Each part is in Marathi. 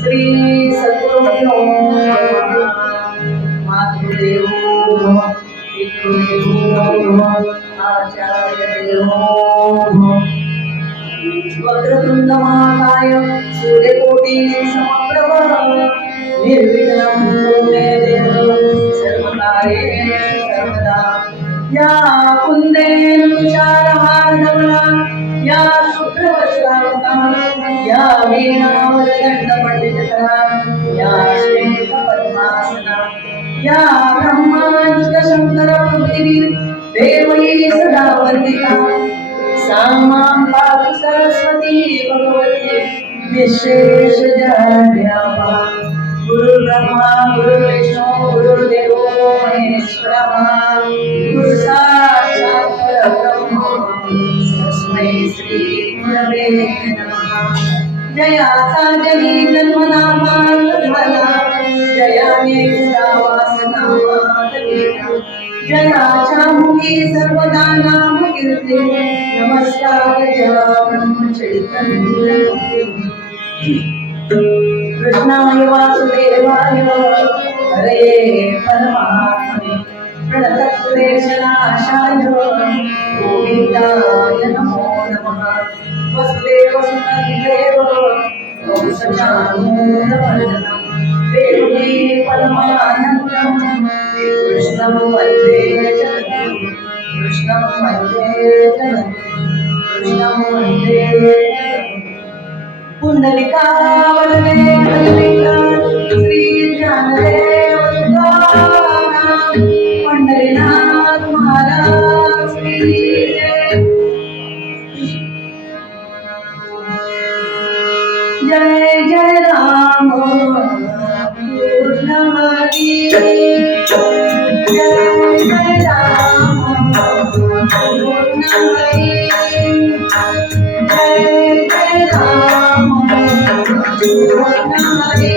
श्री सद्गुरुदेव मातृदेव पितृदेव आचार्यदेव वक्रतुंड महाकाय सूर्यकोटि समप्रभ निर्विघ्नं कुरु मे देव सर्वकार्येषु सर्वदा या कुंदेन तुषारहारधवला या शुभ्रवस्त्रावता या वीणावरदंड पंडितकरा या श्वेतपद्मासना या ब्रह्मांड शंकर पृथ्वी देवई सदा वर्धिता सामां पातु सरस्वती भगवती विशेषज्ञानव्यापा गुरुर्ब्रह्मा गुरुर्विष्णु गुरुर्देवो महेश्वरः गुरु साक्षात् परब्रह्म तस्मै श्री गुरवे नमः जयाचा जनी जन्मनामात झाला जयाने वासनामात गेला जयाच्या मुखी सर्वदा नाम कीर्ती नमस्कार जया ब्रह्मचैतन्य कृष्णाय वासुदेवाय हरे परमात्मने प्रणतक्लेशनाशाय गोविंदाय नमो नमः वसुदेवसुतदेव वंशचानूरवर्धनम् देवकी परमानन्दम् कृष्णं वन्दे जगद्गुरुं कृष्णं वन्दे जगद्गुरुं कृष्णं वन्दे पुंडलिकावरदे पुंडलिका श्री ज्ञानदेव तुकाराम पंढरीनाथ महाराज की जय जय राम कृष्ण हरी जय जय राम कृष्ण हरी जय जय राम कृष्ण हरी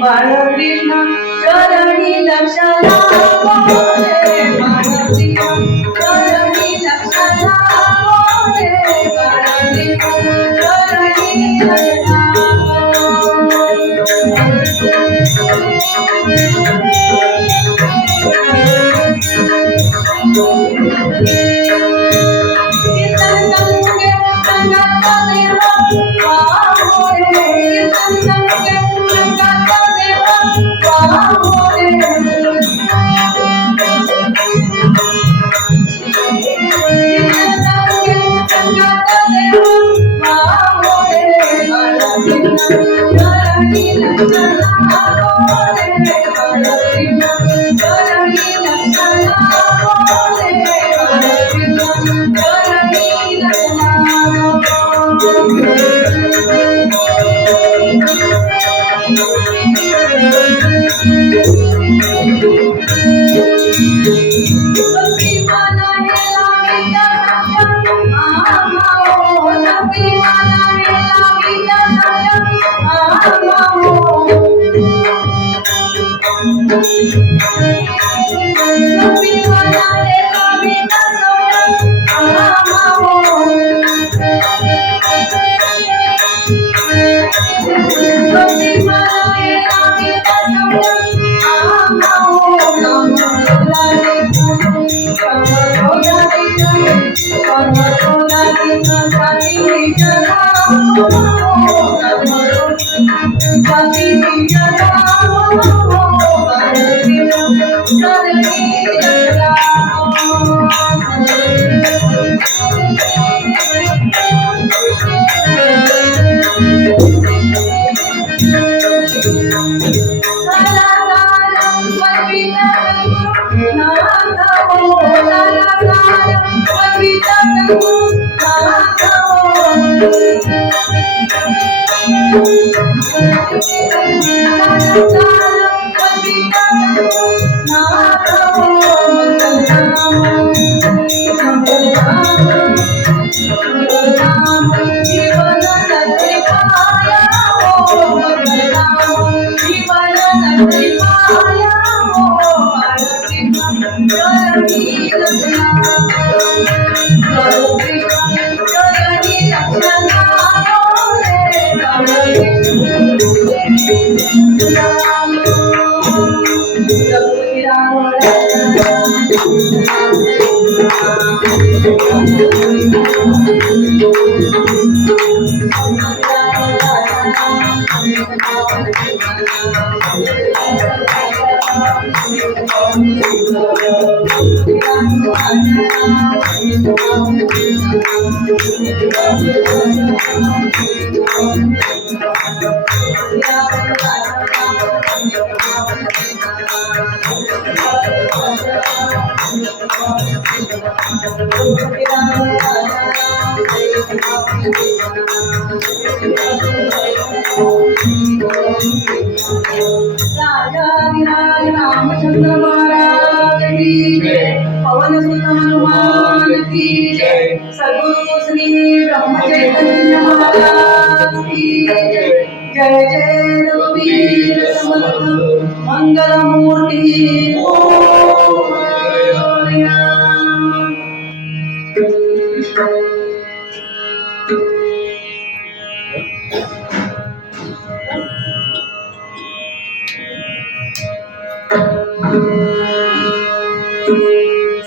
बाळकृष्ण चरणी लक्ष लावो रे, बाळकृष्ण चरणी लक्ष लावो रे, बाळकृष्ण चरणी लक्ष रामचंद्र महाराज की जय, पवन सुत हनुमान की जय, सद्गुरु श्री ब्रह्म चैतन्य महाराज की जय, जय जय रघुवीर समर्थ मंगल मूर्ति मोरया।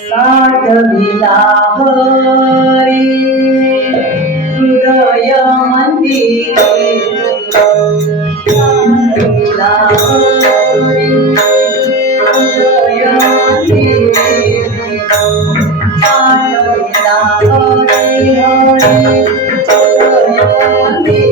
साठविला हरी हृदय मंदिरे, साठविला हरी हृदय मंदिरे, साठविला हरी हरी हृदय मंदिरे।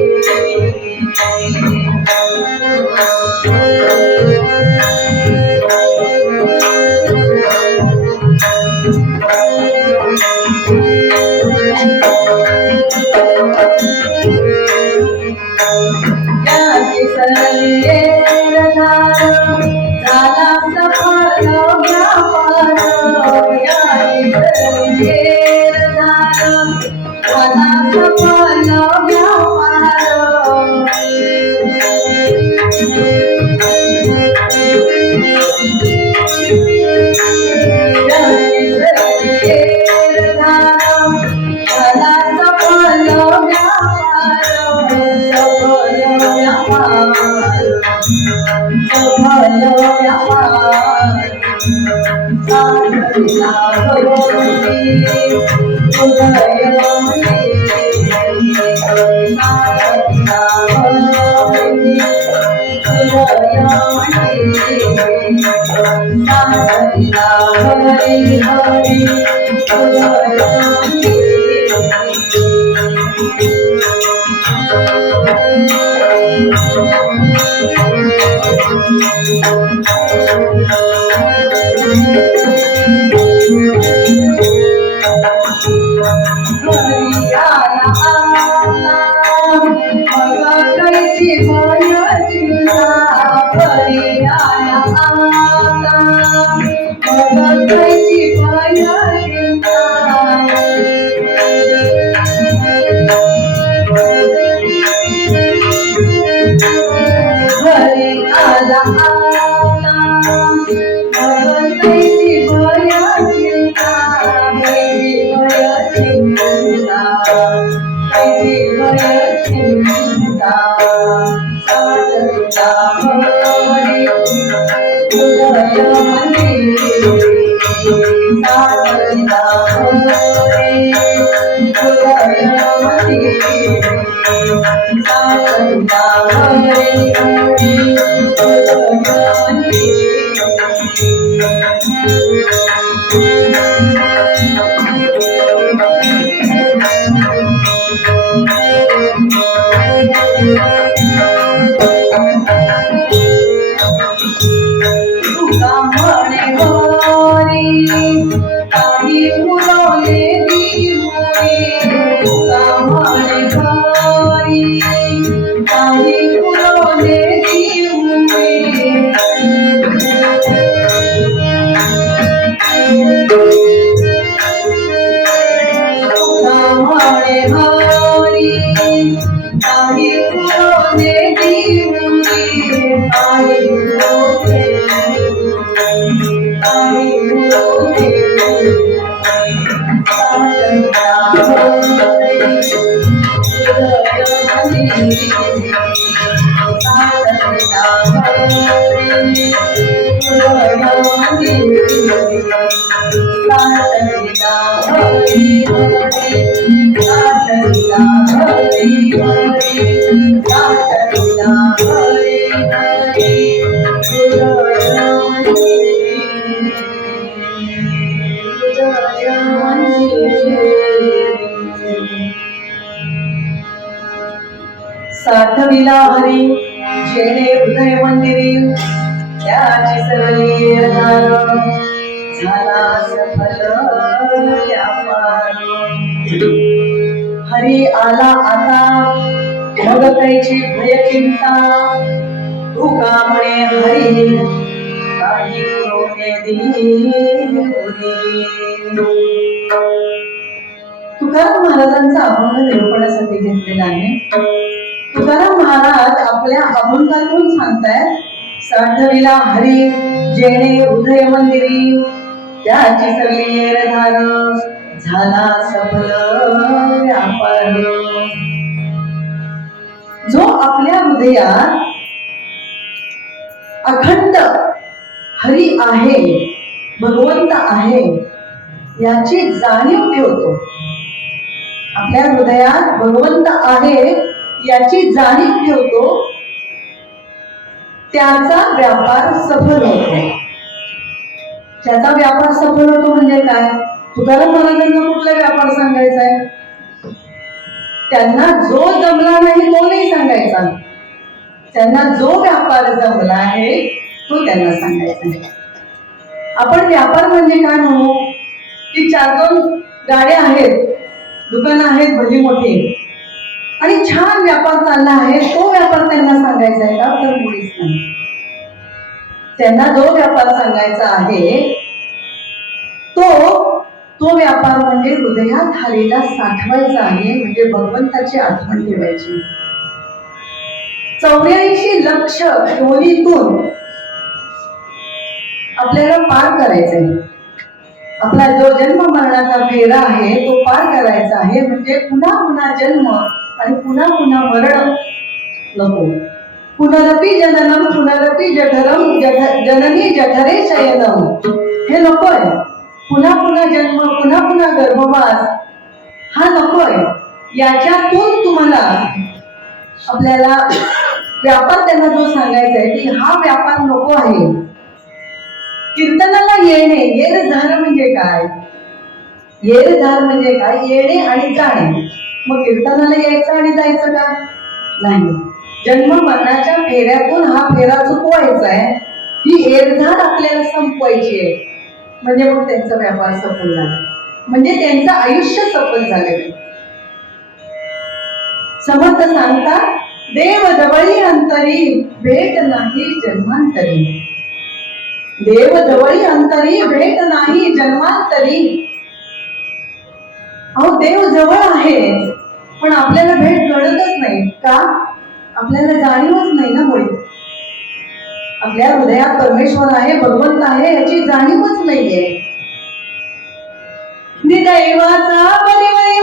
साठविला हरी जेणे हृदय मंदिरी त्याची सरली झाला सफल व्यापार. हरी आला आता मग कैची भय चिंता, तुका म्हणे हरी काही पुरवणे दिली. तुकाराम महाराजांचा अभंग निरूपणासाठी घेतलेला आहे. तुकाराम महाराज आपल्या अभंगातून सांगतायत, साठविला हरी जेणे हृदय मंदिरी, त्याची सगळी एरधार झाला सफल व्यापार. जो आपल्या हृदयात अखंड हरी आहे, भगवंत आहे याची जाणीव ठेवतो, आपल्या हृदयात भगवंत आहे याची जाणीव ठेवतो, त्याचा व्यापार सफल होतो. त्याचा व्यापार सफल होतो म्हणजे काय? तुकाराम महाराजांना कुठला व्यापार सांगायचा आहे? त्यांना जो जमला नाही तो नाही सांगायचा, त्यांना जो व्यापार जमला आहे तो त्यांना सांगायचा आहे. आपण व्यापार म्हणजे काय म्हणू की 4-2 गाड्या आहेत, दुकानं आहेत भली मोठी आणि छान व्यापार चालला आहे, तो व्यापार त्यांना सांगायचा आहे का? तर मुळीच नाही. त्यांना जो व्यापार सांगायचा आहे तो व्यापार म्हणजे हृदयात हरीला साठवायचा आहे, म्हणजे भगवंताची आठवण ठेवायची. 84 लक्ष योनीतून आपल्याला पार करायचंय. आपला जो जन्म मरणाचा फेरा आहे तो पार करायचा आहे, म्हणजे पुन्हा पुन्हा जन्म आणि पुन्हा पुन्हा मरण नको. पुनरपि जननम पुनरपि जठरम जननी जठरे शयनम, हे नकोय. पुन्हा पुन्हा जन्म, पुन्हा पुन्हा गर्भवास हा नकोय. याच्यातून तुम्हाला आपल्याला व्यापार त्यांना जो सांगायचा आहे की हा व्यापार नको आहे. कीर्तनाला येणे, येरझार म्हणजे काय? येरझार म्हणजे काय? येणे आणि जाणे. मग कीर्तनाला यायचं आणि जायचं का? नाही. जन्म मरणाच्या फेऱ्यातून हा फेरा चुकवायचा आहे, ही येरझार आपल्याला संपवायची आहे. म्हणजे मग त्यांचा व्यापार सफल झाला, म्हणजे त्यांचं आयुष्य सफल झालं. समर्थ सांगतात, देव जवळी अंतरी भेट नाही जन्मांतरी. देव जवळी अंतरी भेट नाही जन्मांतरी. अहो देव जवळ आहे पण आपल्याला भेट घडतच नाही का? आपल्याला जाणीवच नाही ना. मुळे आपल्या हृदयात परमेश्वर आहे, भगवंत आहे याची जाणीवच नाहीये. निदैवाचा परिवय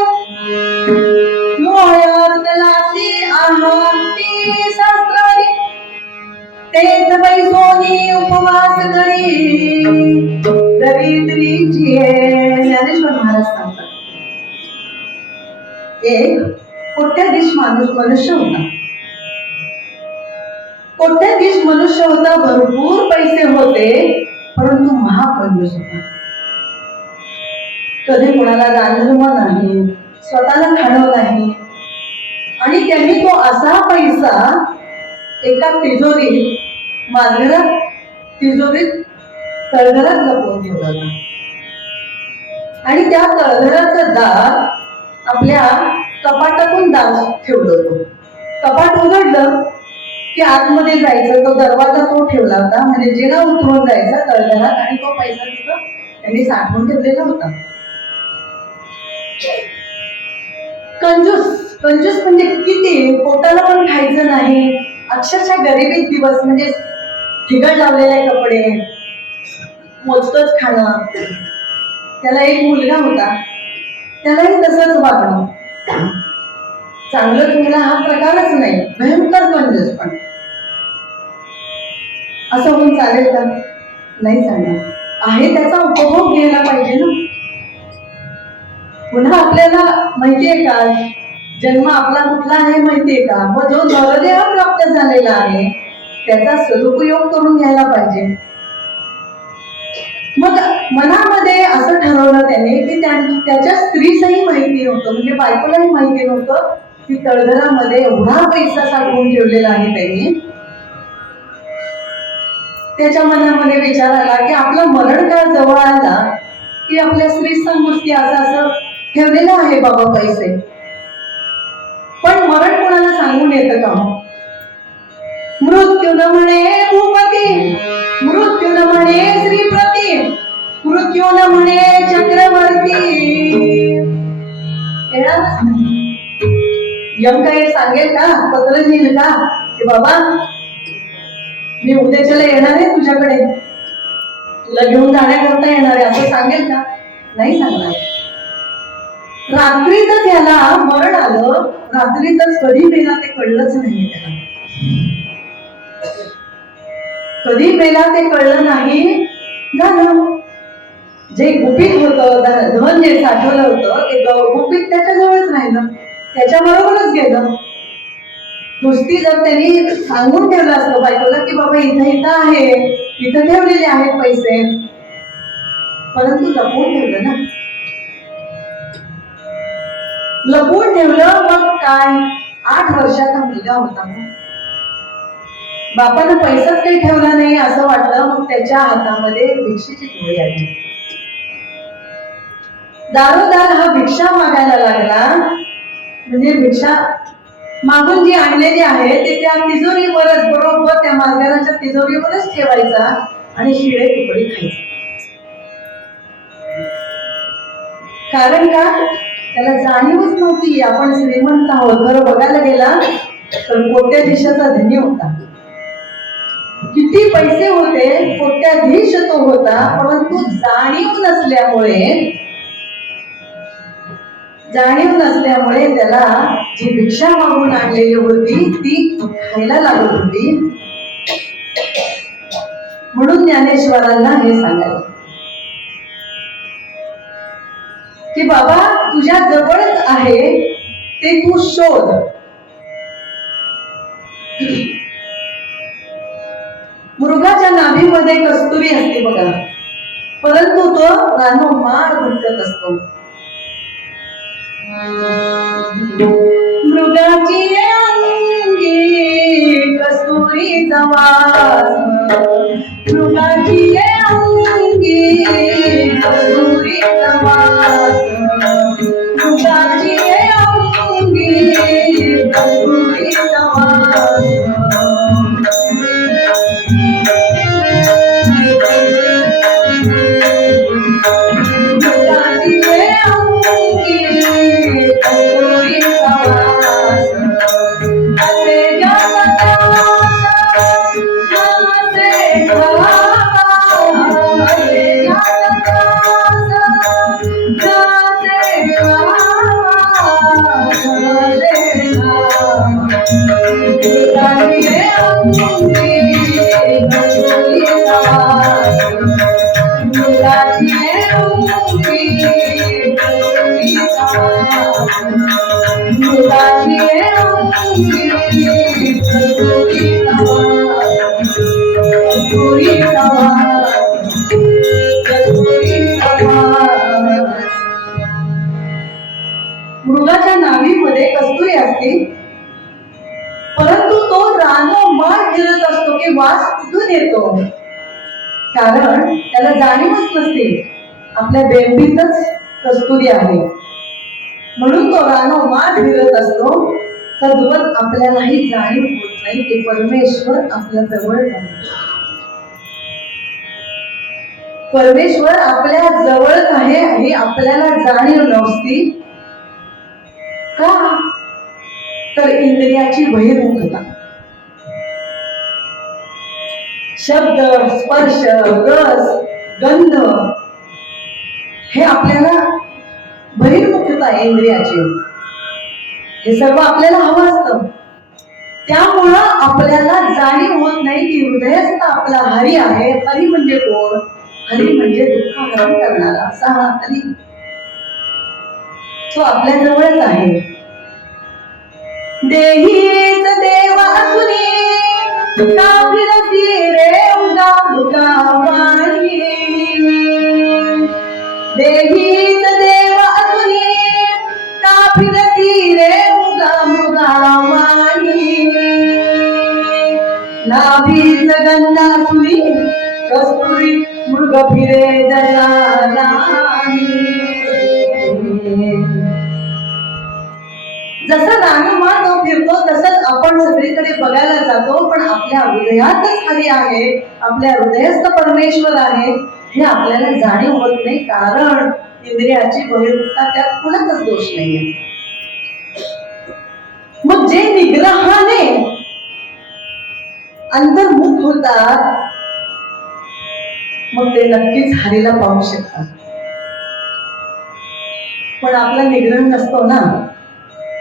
मोहयतलासी आहती शास्त्रारी, तेच बैसोनी उपवास करी दरिद्रीची. ज्ञानेश्वर महाराज सांगतात, एक कोट्याधीश मनुष्य होता. कोट्याधीश मनुष्य होता, भरपूर पैसे होते, परंतु महाकंजूस होता. कधी कोणाला दानधर्म नाही, स्वतःला खाणं नाही. आणि त्यांनी तो असा पैसा एका तिजोरीत, माजघरात तिजोरीत तळघरात लपवून ठेवला होता. आणि त्या तळघराचं दार आपल्या कपाटातून ठेवलं होतं. कपाट उघडलं की आतमध्ये जायचं, तो दरवाजा तो ठेवला होता, म्हणजे जिना उतरून जायचा तळघरात आणि तो पैसा तिथं त्यांनी साठवून ठेवलेला होता. कंजूस, कंजूस म्हणजे किती? पोटाला पण खायचं नाही, अक्षरशः गरिबीत दिवस, म्हणजे ठिगळ लावलेले कपडे, मोजकच खाणं. त्याला एक मुलगा होता, त्यालाही तसंच वागणं. चांगलं तुम्हाला हा प्रकारच नाही, भयंकर कंजूस. पण असं होऊन चालेल का? नाही चालणार. आहे त्याचा उपभोग घ्यायला पाहिजे ना. पुन्हा आपल्याला माहितीये का जन्म आपला कुठला आहे माहितीये का? मग जो नरदेह प्राप्त झालेला आहे त्याचा सदुपयोग करून घ्यायला पाहिजे. मग मनामध्ये असं ठरवलं त्याने की त्याच्या स्त्रीचंही माहिती नव्हतं, म्हणजे बायकोलाही माहिती नव्हतं की तळघरामध्ये एवढा पैसा साठवून ठेवलेला आहे त्यांनी. त्याच्या मनामध्ये विचार आला की आपलं मरण काळ जवळ आला की आपल्या स्त्री संगोष्ठी असं असं ठेवलेलं आहे बाबा पैसे, पण मरण कोणाला सांगून येतं का? मृत्यू न म्हणे भूपती, मृत्यू न म्हणे श्रीप्रती, मृत्यू न म्हणे चक्रवर्ती. यम काही सांगेल का, पत्र लिहिल का की बाबा मी उद्याच्याला येणार आहे तुझ्याकडे, तुला घेऊन जाण्याकरता येणार आहे असं सांगेल का? नाही सांगणार. रात्रीतच याला मरण आलं, रात्रीतच कधी मेला ते कळलंच नाही त्याला. कधी मेला ते कळलं नाही. झालं जे गुपित होतं, धन जे साठवलं होतं ते गुपित त्याच्याजवळच राहिलं, त्याच्या बरोबरच गेलं. नुसती जर त्यांनी सांगून ठेवलं असतं बायकोला की बाबा इथं इथं आहे, इथं ठेवलेले आहेत पैसे, परंतु लपवून ठेवलं ना, लपवून ठेवलं. मग काय, 8 वर्षाचा मुलगा होता, बापानं पैसाच काही ठेवला नाही असं वाटलं. मग त्याच्या हातामध्ये भिक्षेची गोळी आली. दारोदार हा भिक्षा मागायला लागला. म्हणजे भिक्षा मागून जी आणलेली आहे ते त्या तिजोरीवरच, बरोबर त्या मालगाराच्या तिजोरीवरच ठेवायचा आणि शिळे तुकडे खायचे. कारण का, त्याला जाणीवच नव्हती आपण श्रीमंत आहोत. खरं बघायला गेला तर कोट्याधीशाचा धनी होता, किती पैसे होते, कोट्याधीश तो होता, परंतु जाणीव नसल्यामुळे त्याला जी भिक्षा मागून आणलेली होती ती खायला लागत होती. म्हणून ज्ञानेश्वरांना हे सांगायला की बाबा तुझ्या जवळच आहे ते तू शोध. मृगाच्या नाभीमध्ये कस्तुरी असते बघा, परंतु तो रानोमाळ भटकत असतो. मृगाची अंगी कस्तुरीचा वास, मृगाची अंगी कस्तुरीचा वास, मृगाची अंगी कस्तुरीचा वास. मृगाच्या नाभीमध्ये कस्तुरी असते, परंतु तो रानोमाळ फिरत असतो की वास कुठून येतो, कारण त्याला जाणीवच नसते आपल्या बेंबीतच कस्तुरी आहे. म्हणून तो रानोमाळ फिरत असतो. तद्वत आपल्यालाही जाणीव होत नाही की परमेश्वर आपल्या जवळ आहे. परमेश्वर आपल्या जवळच आहे हे आपल्याला जाणीव नसती का, तर इंद्रियाची बहिर्मुखता. शब्द, स्पर्श, रस, गंध हे आपल्याला बहिर्मुखता आहे इंद्रियाची, हे सर्व आपल्याला हवं असतं. त्यामुळं आपल्याला जाणीव होत नाही की हृदयस्थ आपला हरी आहे. हरी म्हणजे कोण? हरी म्हणजे दुःख हरण करणारा असा हा हरी, तो आपल्या जवळच आहे. देहीच देवासुनी काफिरती रे उगा मृगावाणी, देहीच देवासुनी काफिरती रे उगा मृगावाणी, नाभीच गंधासुनी मृग फिरे जसा राणी. जसा रानमानव फिरतो तसंच आपण सगळीकडे बघायला जातो, पण आपल्या हृदयातच हरी आहे, आपल्या हृदयस्थ परमेश्वर आहे हे आपल्याला जाणीव होत नाही, कारण इंद्रियाची बहिर्मुखता त्यात कुणाचाच दोष नाहीये. मग जे निग्रहाने अंतर्मुख होतात मग ते नक्कीच हरीला पाहू शकतात. पण आपला निग्रह नसतो ना.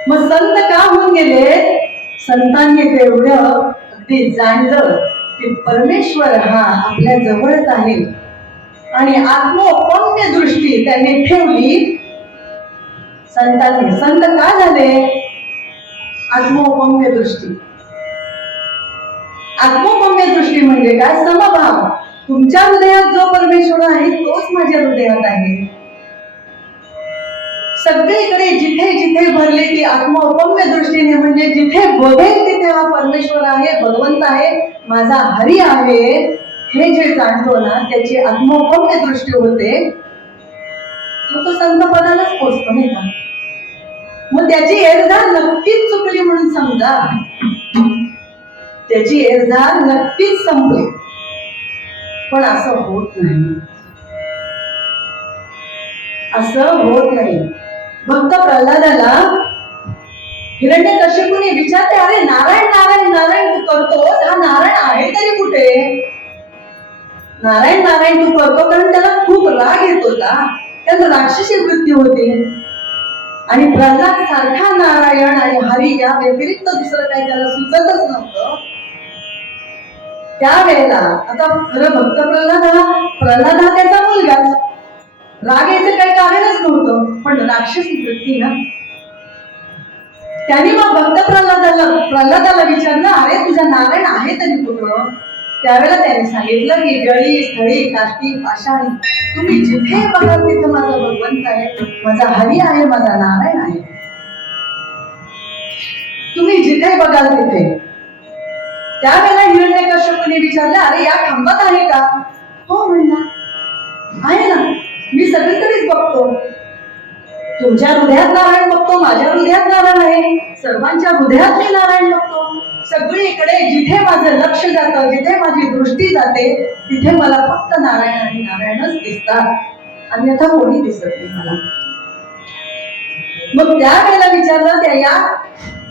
मग संत का होऊन गेले? संतांनी तेवढं अगदी जाणलं की परमेश्वर हा आपल्या जवळच आहे आणि आत्मोपम्य दृष्टी त्यांनी ठेवली. संतांनी संत का झाले? आत्मोपम्य दृष्टी. आत्मोपम्य दृष्टी म्हणजे काय? समभाव. तुमच्या हृदयात जो परमेश्वर आहे तोच माझ्या हृदयात आहे. सगळीकडे जिथे जिथे भरली ती आत्मोपम्य दृष्टीने, म्हणजे जिथे बघेल तिथे हा परमेश्वर आहे, भगवंत आहे, माझा हरी आहे हे जे जाणतो ना त्याची आत्मोपम्य दृष्टी होते, तो संत पदालाच पोचतो नाही का. मग त्याची एरधार नक्कीच चुकली म्हणून समजा, त्याची एरधार नक्कीच संपली. पण असं होत नाही, असं होत नाही. भक्त प्रल्हादाला हिरण्यकश्यपूने विचारते, अरे नारायण नारायण नारायण तू करतोस, हा नारायण आहे तरी कुठे? नारायण नारायण तू करतो कारण त्याला खूप राग येत होता, त्याला राक्षसी वृत्ती होती. आणि प्रल्हाद सारखा नारायण आणि हरी या व्यतिरिक्त दुसरं काही त्याला सुचतच नव्हतं. त्यावेळेला आता खरं भक्त प्रल्हाद हा त्याचा मुलगाच, राग याचं काही कारणच नव्हतं, पण राक्षसी वृत्ती ना. त्याने मग भक्त प्रल्हादाला विचारलं, अरे तुझा नारायण आहे तरी कुठं? त्यावेळेला त्याने सांगितलं की जळी स्थळी काष्टी पाषाणी, तुम्ही जिथे बघाल तिथे माझा भगवंत आहे, माझा हरी आहे, माझा नारायण आहे. तुम्ही जिथे बघाल तिथे. त्यावेळेला हिरण्यकश्यपूने विचारलं, अरे या खांबात आहे का? हो म्हणला, आहे ना, मी सगळीकडेच बघतो. तुमच्या हृदयात नारायण बघतो, माझ्या हृदयात नारायण आहे, सर्वांच्या हृदयात मी नारायण बघतो. सगळीकडे जिथे माझं लक्ष जातं, जिथे माझी दृष्टी जाते तिथे मला फक्त नारायण आणि नारायणच दिसतात, अन्यथा कोणी दिसत नाही मला. मग त्यावेळेला विचारलं, त्या या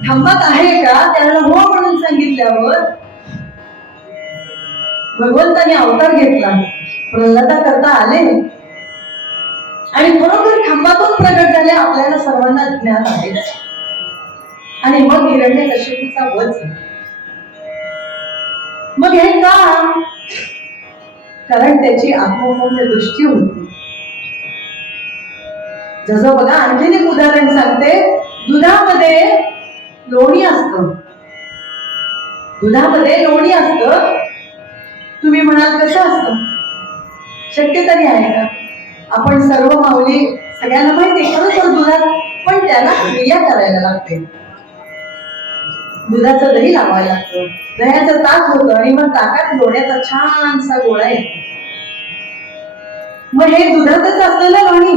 खांबात आहे का? त्याला हो म्हणून सांगितल्यावर भगवंताने अवतार घेतला, प्रल्हादा करता आले आणि खरोखर खांबातून प्रगट झाले, आपल्याला सर्वांना ज्ञान आहे. आणि मग हिरण्यकश्यपूचा वध झाला. मग हे का? कारण त्याची आत्मोपम्य दृष्टी होती. जसं बघा, आणखीन एक उदाहरण सांगते. दुधामध्ये लोणी असतं, दुधामध्ये लोणी असतं. तुम्ही म्हणाल कसं असतं? शक्य तरी आहे का? आपण सर्व माऊली सगळ्यांना माहिती खरं तर दुधात, पण त्याला क्रिया करायला लागते. दुधाचं दही लावायला लागतं, दह्याचं ताक होतं आणि मग ताकात लोण्याचा छानसा गोळा येतो. मग हे दुधातच असलेलं लोणी,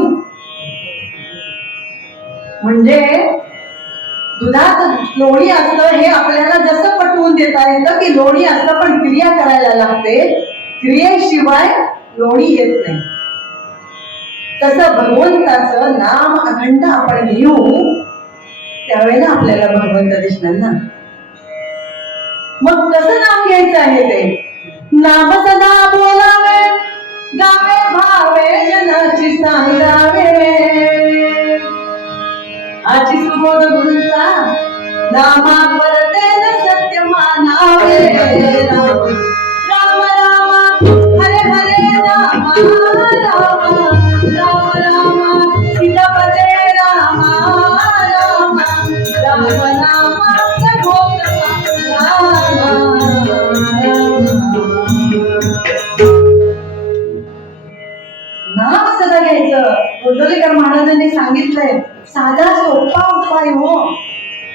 म्हणजे दुधात लोणी असतं हे आपल्याला जसं पटवून देता येतं की लोणी असतं पण क्रिया करायला लागते, क्रियेशिवाय लोणी येत नाही. तसं भगवंताचं नाम अखंड आपण घेऊ त्यावेळेला आपल्याला भगवंत दिसणार ना. मग कसं नाम घ्यायचं आहे ते? नाम सदा बोलावे, गावे भावे जनाची सांगावे, आची सुबोध गुरुचा नामा परते न सत्य मानावे. राम राम राम हरे हरे राम राम राम राम सीतापते राम राम राम राम नाम सदा घ्यायचं. गोंदवलेकर महाराजांनी सांगितलंय, साधा सोपा उपाय हो,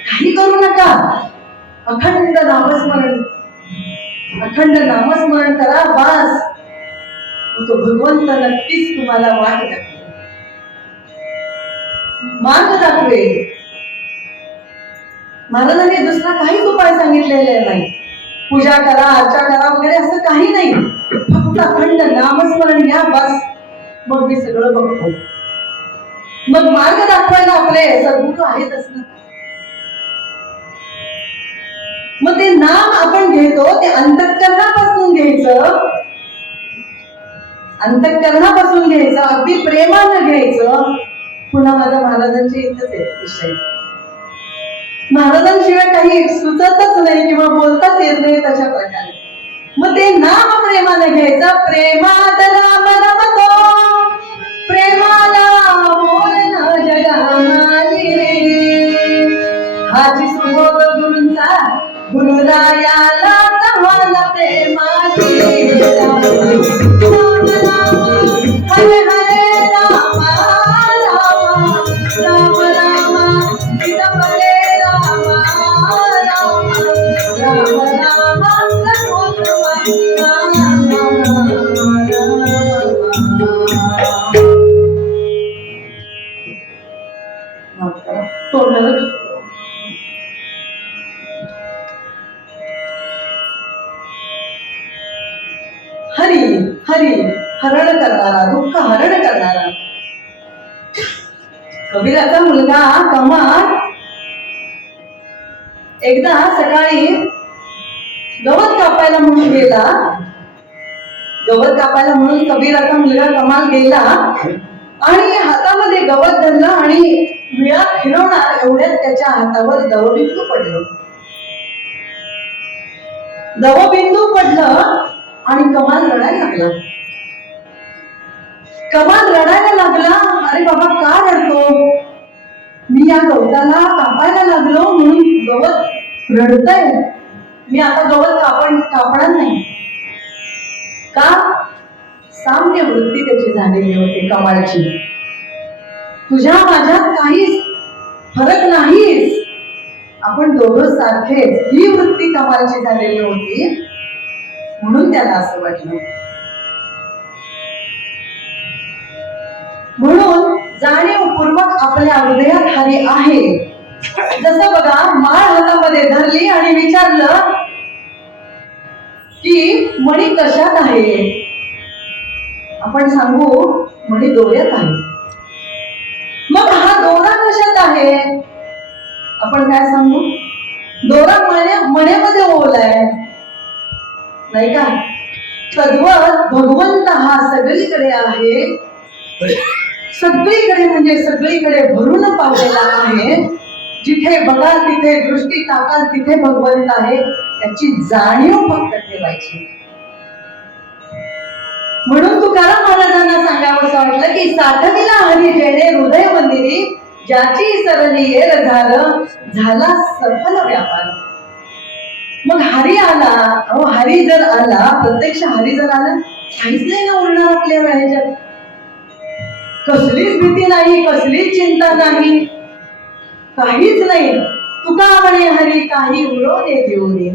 काही करू नका, अखंड नामस्मरण, अखंड नामस्मरण करा, बस. तो भगवंत नक्कीच तुम्हाला वाट दाखवेल, मार्ग दाखवेल. महाराजांनी दुसरा काहीच उपाय सांगितलेले नाही. पूजा करा, अर्चा करा वगैरे असं काही नाही. फक्त अखंड नामस्मरण घ्या, बस. मग मी सगळं बघतो. मग मार्ग दाखवायला आपले सद्गुरू आहेतच ना. मग ते नाम आपण घेतो ते अंतःकरणापासून घ्यायचं, अंतःकरणापासून घ्यायचं, अगदी प्रेमानं घ्यायचं. पुन्हा माझ्या महाराजांचे इथंच आहे विषय. महाराजांशिवाय काही सुचतच नाही किंवा बोलताच येत नाही तशा प्रकारे. मग ते नाम प्रेमाने घ्यायचं. प्रेमात नाम रमतो, प्रेमाला बोलणं जगामाली रे. हाची सुबोध गुरूंचा, गुरुरायाला तव्हाला प्रेमाची. राम राम हरे हरे राम राम, राम राम सीता हरे राम राम, राम राम हरी हरी हरण करणारा, दुःख हरण करणारा. कबीराचा मुलगा कमाल एकदा सकाळी गवत कापायला म्हणून गेला. गवत कापायला म्हणून कबीराचा मुलगा कमाल गेला आणि हातामध्ये गवत धरलं आणि विळा फिरवणार एवढ्यात त्याच्या हातावर दवबिंदू पडलं. दवबिंदू पडलं आणि कमाल रडायला लागला. कमाल रडायला लागला. अरे बाबा का रडतो? मी या गवताला कापायला लागलो म्हणून गवत रडतय. मी आता गवत कापणार नाही. का? साम्य वृत्ती त्याची झालेली होती कमालची. तुझ्या माझ्यात काहीच फरक नाहीच, आपण दोघं सारखेच, ही वृत्ती कमालची झालेली होती. म्हणून त्याला असं वाटलं. म्हणून जाणीवपूर्वक आपल्या हृदयात हरी आहे. जसं बघा, माळ हातामध्ये धरली आणि विचारलं की मणी कशात आहे? आपण सांगू मणी दोऱ्यात आहे. मग हा दोरा कशात आहे? आपण काय सांगू? दोरा मण्यामध्ये ओलाय, नाही का? तद्वत भगवंत हा सगळीकडे आहे. सगळीकडे म्हणजे सगळीकडे भरून पावलेला आहे. जिथे बघाल तिथे, दृष्टी टाकाल तिथे भगवंत आहे. त्याची जाणीव फक्त ठेवायची. म्हणून तुकाराम महाराजांना सांगावंसं वाटलं की साठविला हरी जेणे हृदय मंदिरी, ज्याची सरली येर झाला सफल व्यापार. मग हरी आला. अहो हरी जर आला, प्रत्यक्ष हरी जर आला, काहीच नाही ना उरणार आपल्या ह्याच्यात. कसलीच भीती नाही, कसलीच चिंता नाही, काहीच नाही. तुका म्हणे हरी काही उरवणे देऊने,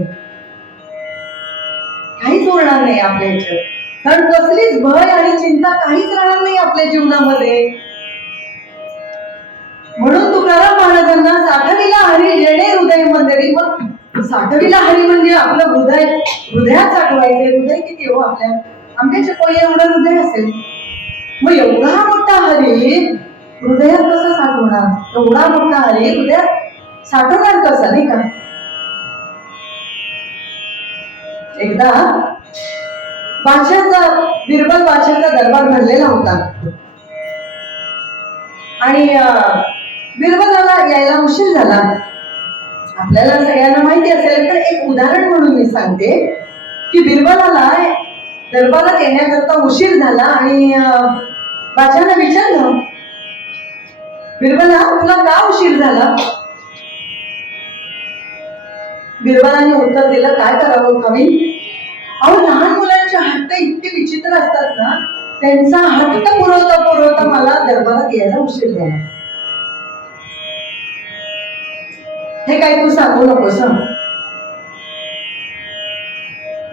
काहीच उरणार नाही आपल्या ह्याच्यात. कारण कसलीच भय आणि चिंता काहीच राहणार नाही आपल्या जीवनामध्ये. म्हणून तुकाराम महाराजांना साठविला हरी जेणे हृदय मंदिरी. मग साठविला हरी म्हणजे आपलं हृदयात साठवायचे. हृदय किती हो आपल्या? आंब्याच्या कोळी एवढं हृदय असेल. मग एवढा मोठा हरी हृदयात कसा साठवणार? एवढा मोठा हरी हृदयात साठवणार कसा, नाही का? एकदा बिरबल बादशाहचा दरबार भरलेला होता आणि बिरबलाला यायला उशीर झाला. आपल्याला सगळ्यांना माहिती असेल, पण एक उदाहरण म्हणून मी सांगते की बिरबलाला दरबारात येण्याकरता उशीर झाला आणि बादशाहने विचारलं, बिरबला तुला का उशीर झाला? बिरबलाने उत्तर दिलं, काय करावं कवी? अहो लहान मुलांचे हट्ट इतके विचित्र असतात ना, त्यांचा हट्ट पुरवता मला दरबारात यायला उशीर झाला. हे काय तू सांगू नकोस.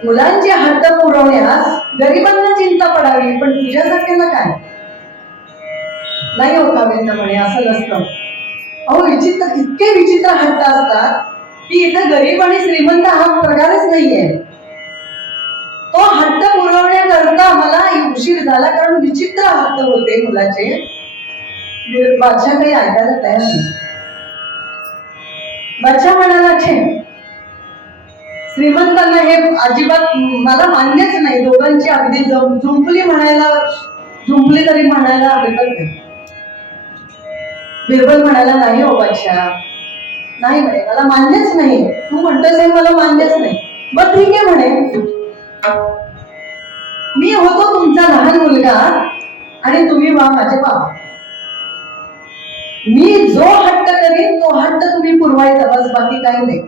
मुलांची हट्ट पुरवण्यास गरिबांना चिंता पडावी, पण तुझ्यासारख्याला काय नाही हो कावेंना म्हणे, असं नसतं. अहो विचित्र, इतके विचित्र हट्ट असतात की इथं गरीब आणि श्रीमंत हा प्रकारच नाहीये. तो हट्ट पुरवण्याकरता मला उशीर झाला, कारण विचित्र हट्ट होते मुलाचे. बादशाह काही ऐकायला तयार नाही. बादशाह म्हणाला, छे, श्रीमंतांना हे अजिबात मला मान्यच नाही. दोघांची अगदी झुंपली म्हणायला, झुंपली तरी म्हणायला हरकत नाही. बिरबल म्हणाला, नाही हो बादशाह, नाही म्हणे, मला मान्यच नाही. तू म्हणतोस हे मला मान्यच नाही. बरं ठीक आहे म्हणे, मी होतो तुमचा लहान मुलगा आणि तुम्ही माझे बाबा. मी जो हट्ट करीन तो हट्ट तुम्ही पुरवायचा, बस, बाकी काही नाही.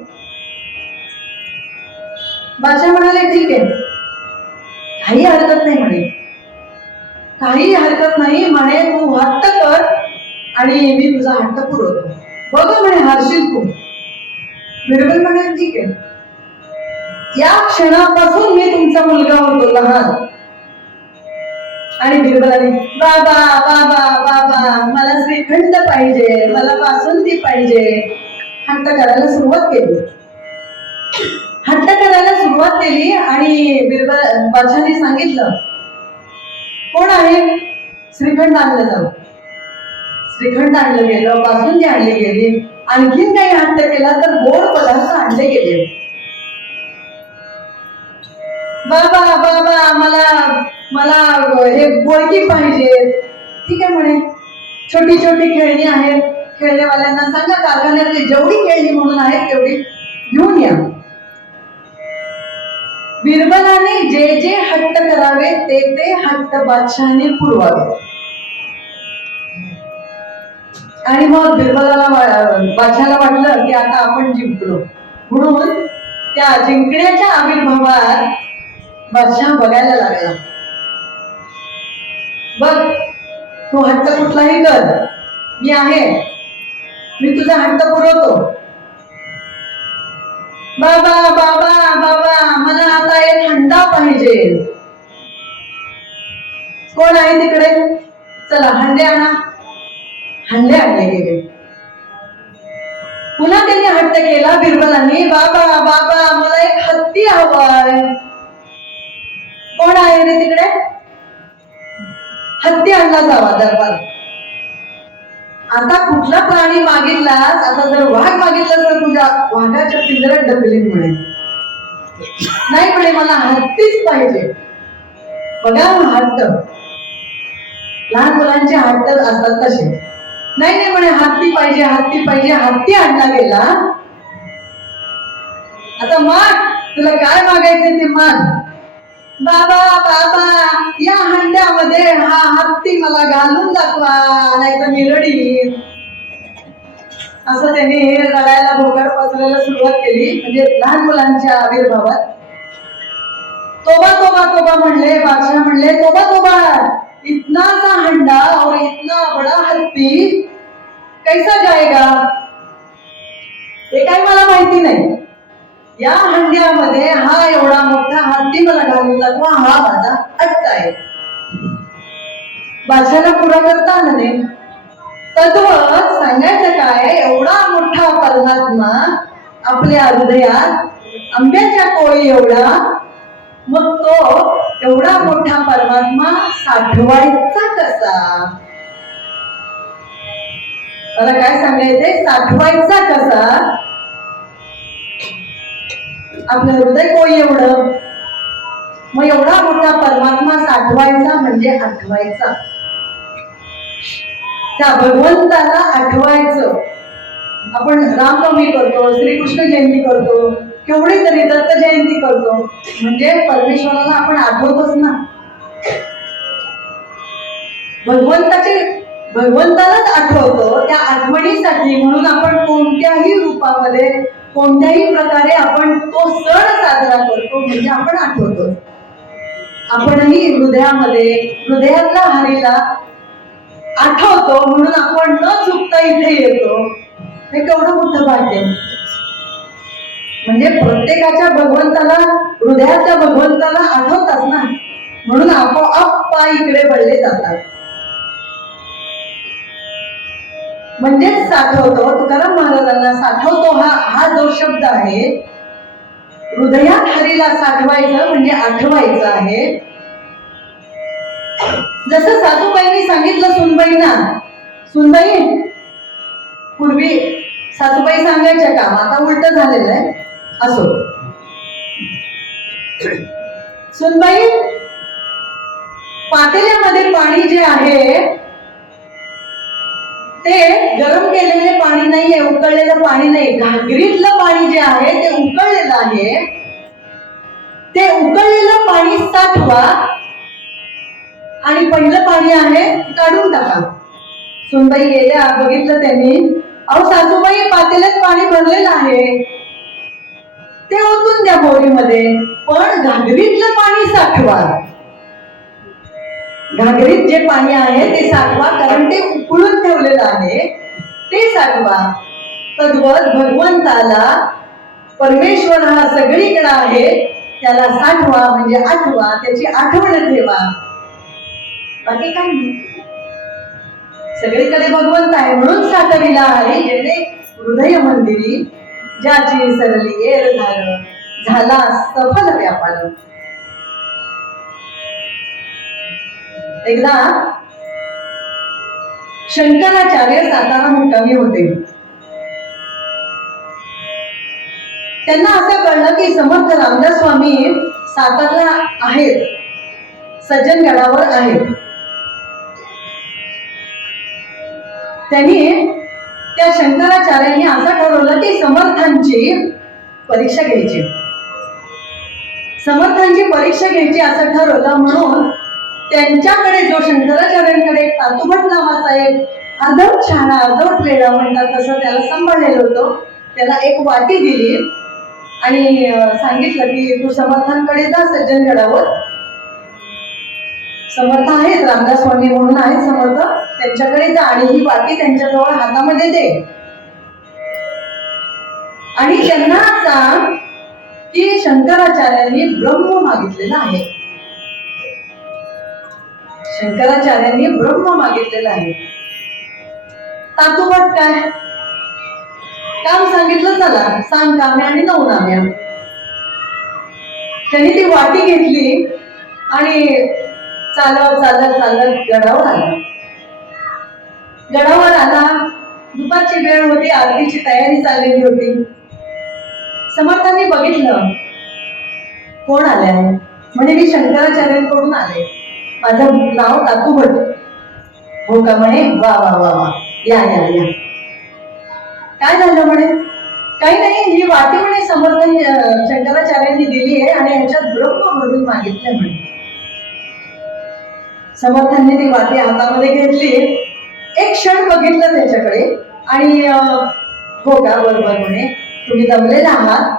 बादशाह म्हणाले, ठीक आहे, काही हरकत नाही म्हणे, काही हरकत नाही म्हणे, तू हट्ट कर आणि मी तुझा हट्ट पुरवतो, बघ म्हणे हरशील तू. बिरबल म्हणे, ठीक आहे. या क्षणापासून मी तुमचा मुलगा होतो लहान. आणि बिरबलाने, बाबा बाबा बाबा, मला श्रीखंड पाहिजे, मला बासुंदी पाहिजे, हट्ट करायला सुरुवात केली. हट्ट करायला सुरुवात केली आणि बिरबल बादशाहने सांगितलं, कोण आहे? श्रीखंड आणलं जाऊ. श्रीखंड आणलं गेलं, बासुंदी आणली गेली, आणखीन काही हट्ट केला तर गोड पदार्थ आणले गेले. बाबा बाबा, मला मला हे गोळकी पाहिजे. ठीक आहे म्हणे, छोटी छोटी खेळणी आहेत, खेळणेवाल्यांना सांगा कारखान्यातली जेवढी खेळणी म्हणून आहेत तेवढी घेऊन या. बिरबलाने जे जे हट्ट करावे ते ते हट्ट बादशाहने पुरवावे. आणि मग बिरबलाला, बादशाहला वाटलं की आता आपण जिंकलो, म्हणून त्या जिंकण्याच्या आविर्भावात बादशाह बघायला लागला. बघ, तू हट्ट कुठलाही कर, मी आहे, मी तुझा हट्ट पुरवतो. बाबा बाबा बाबा, मला आता एक हंडा पाहिजे. कोण आहे तिकडे? चला हंडे आणा. हंडे आणले गेले. पुन्हा त्यांनी हट्ट केला बिरबलांनी, बाबा बाबा, मला एक हत्ती हवाय. कोण आहे रे तिकडे? हत्ती आणला जावा दरबार. आता कुठला प्राणी मागितलास, आता जर वाघ मागितला तर तुझ्या वाघाच्या पिंजऱ्यात ढकलीन म्हणे. नाही म्हणे, मला हत्तीच पाहिजे. बघा हट्ट, लहान मुलांचे हट्ट असतात तसे. नाही नाही म्हणे, हत्ती पाहिजे, हत्ती पाहिजे. हत्ती आणला गेला. आता माग, तुला काय मागायचं ते माग. बाबा बाबा, या हंड्यामध्ये हा हत्ती मला घालून दाखवा, नाही तर मी रडीन. असं त्यांनी रडायला, भोकाड पसरायला सुरुवात केली, म्हणजे लहान मुलांच्या आविर्भावात. तोबा तोबा तोबा म्हणले बादशाह, म्हणले तोबा तोबा, इतना सा हंडा और इतना बड़ा हत्ती कैसा जाएगा? हे काही मला माहिती नाही. या हंड्यामध्ये हा एवढा मोठा हत्ती मला घालून दाखवा, हा माझा हट्ट आहे. बादशाला पुरा करता आलं नाही. तद्वत सांगायचं काय, एवढा मोठा परमात्मा आपल्या हृदयात आंब्याच्या कोळी एवढा, मग तो एवढा मोठा परमात्मा साठवायचा कसा? मला काय सांगायचंय, साठवायचा कसा? आपलं हृदय कोळी एवढं, मग एवढा मोठा परमात्मा साठवायचा म्हणजे आठवायचा. त्या भगवंताला आठवायचं. आपण रामनवमी करतो, श्रीकृष्ण जयंती करतो, केवढी तरी दत्त जयंती करतो, म्हणजे परमेश्वराला आपण आठवतोच ना. भगवंतालाच आठवतो. त्या आठवणीसाठी म्हणून आपण कोणत्याही रूपामध्ये, कोणत्याही प्रकारे आपण तो सण साजरा करतो, म्हणजे आपण आठवतो. आपणही हृदयामध्ये, हृदयातल्या हरीला आठवतो, म्हणून आपण न चुकता इथे येतो. हे केवढं मोठं भाग्य. म्हणजे प्रत्येकाच्या भगवंताला हृदयातल्या भगवंताला आठवतात ना, म्हणून आपोआप पाय इकडे वळले जातात. म्हणजेच साठवतो, तुकाराम महाराजांना साठवतो हा जो शब्द आहे, हृदयात हरीला साठवायचं म्हणजे आठवायचं आहे. जसं सासूबाईंनी सांगितलं सुनबाईंना, सुनबाई पूर्वी सासूबाई सांगायच्या का, आता उलट झालेलं आहे. असो, सुनबाई पातेल्यामध्ये पाणी जे आहे ते गरम केलेले पाणी नाहीये, उकळलेलं पाणी नाही, घागरीतलं पाणी जे आहे ते उकळलेलं आहे. ते उकळलेलं पाणी साठवा आणि पहिलं पाणी आहे काढून टाका. सुनबाई गेल्या, बघितलं त्यांनी, अहो सासूबाई पातेल्यात पाणी भरलेलं आहे, ते ओतून द्या बोरीमध्ये, पण घागरीतलं पाणी साठवा. घागरीत जे पाणी आहे ते साठवा, कारण ते उकळून ठेवलेलं आहे, ते साठवा. तद्वत भगवंताला, परमेश्वर हा सगळीकडे आहे, त्याला साठवा म्हणजे आठवा, त्याची आठवण ठेवा. बाकी काय नाही, सगळीकडे भगवंत आहे म्हणून साठविला हरी जेणे हृदय मंदिरी, ज्याची सरली येर झाला सफल व्यापार. एकदा शंकराचार्य सातारा मुक्कामी होते. त्यांना असं कळलं की समर्थ रामदास स्वामी सातारला आहेत, सज्जनगडावर आहेत. त्यांनी त्या शंकराचार्यांनी असं ठरवलं की समर्थांची परीक्षा घ्यायची, समर्थांची परीक्षा घ्यायची असं ठरवलं. म्हणून त्यांच्याकडे, जो शंकराचार्यांकडे तातुभट नावाचा एक अर्धवट छाना अर्धवट वेळा म्हणतात तसं त्याला सांभाळलेलं होतं, त्याला एक वाटी दिली आणि सांगितलं की तू समर्थांकडे जा सज्जनगडावर, समर्थ आहेत, रामदास स्वामी म्हणून आहेत समर्थ, त्यांच्याकडे जा आणि ही वाटी त्यांच्याजवळ हातामध्ये दे आणि त्यांना सांग की शंकराचार्यांनी ब्रह्म मागितलेला आहे, शंकराचार्यांनी ब्रह्म मागितलेलं आहे. तातुभट काय काम सांगितलं, चला सांग काम्या आणि 9 नाम्या. त्यांनी ती वाटी घेतली आणि चालत चालत चालत गडावर आला. गडावर आला, दुपारची वेळ होती, आरतीची तयारी चाललेली होती. समर्थांनी बघितलं, कोण आले आहे, म्हणे मी शंकराचार्यांकडून आले, माझं नाव तातुभट. हो का, म्हणे वा वा वा वा, या या या. काय झालं म्हणे, काही नाही, ही वाटी म्हणे समर्थ शंकराचार्यांनी दिली आहे आणि यांच्यात ब्रह्म भरून मागितलं म्हणे. समर्थांनी ती वाटी हातामध्ये घेतली, एक क्षण बघितलं त्याच्याकडे आणि हो का, बरोबर म्हणे, तुम्ही दमलेला आहात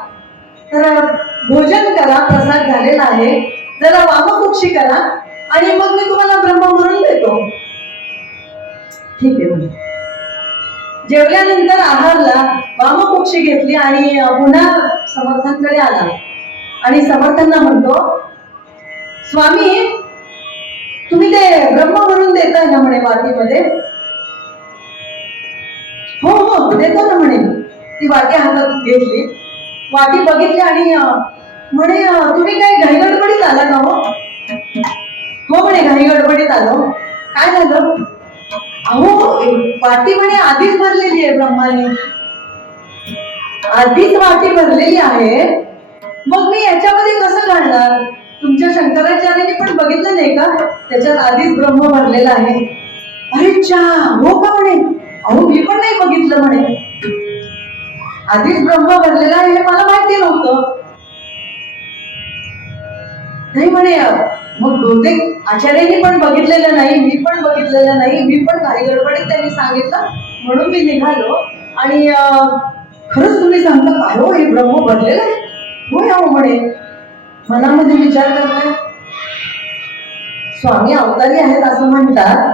तर भोजन करा, प्रसाद झालेला आहे, जरा वामकुक्षी करा आणि मग मी तुम्हाला ब्रह्म भरून देतो. ठीक आहे म्हणे. जेवल्यानंतर आहारला, वामकुक्षी घेतली आणि पुन्हा समर्थांकडे आला आणि समर्थांना म्हणतो, स्वामी तुम्ही ते ब्रह्म भरून देताय ना म्हणे वाटीमध्ये. हो हो देतो ना म्हणे. ती वाटी हातात घेतली, वाटी बघितली आणि म्हणे तुम्ही काय घाईगडबडीत आला का हो? हो म्हणे घाईगडबडीत आलो. काय झालं? अहो वाटी म्हणे आधीच भरलेली आहे ब्रह्माने, आधीच वाटी भरलेली आहे, मग मी याच्यामध्ये कसं घालणार? तुमच्या शंकराचार्यांनी पण बघितलं नाही का, त्याच्यात आधीच ब्रह्म भरलेला आहे. अरे चा, हो का म्हणे, अहो मी पण नाही बघितलं म्हणे, आधीच ब्रह्म भरलेला आहे हे मला माहिती नव्हतं. नाही म्हणे, मग बहुतेक आचार्यांनी पण बघितलेलं नाही, मी पण बघितलेलं नाही, मी पण काही गडबडीत त्यांनी सांगितलं म्हणून मी निघालो. आणि खरंच तुम्ही सांगता काय हो, हे ब्रह्म भरलेलं आहे? होय अहो म्हणे. मनामध्ये विचार करताय, स्वामी अवतारी आहेत असं म्हणतात,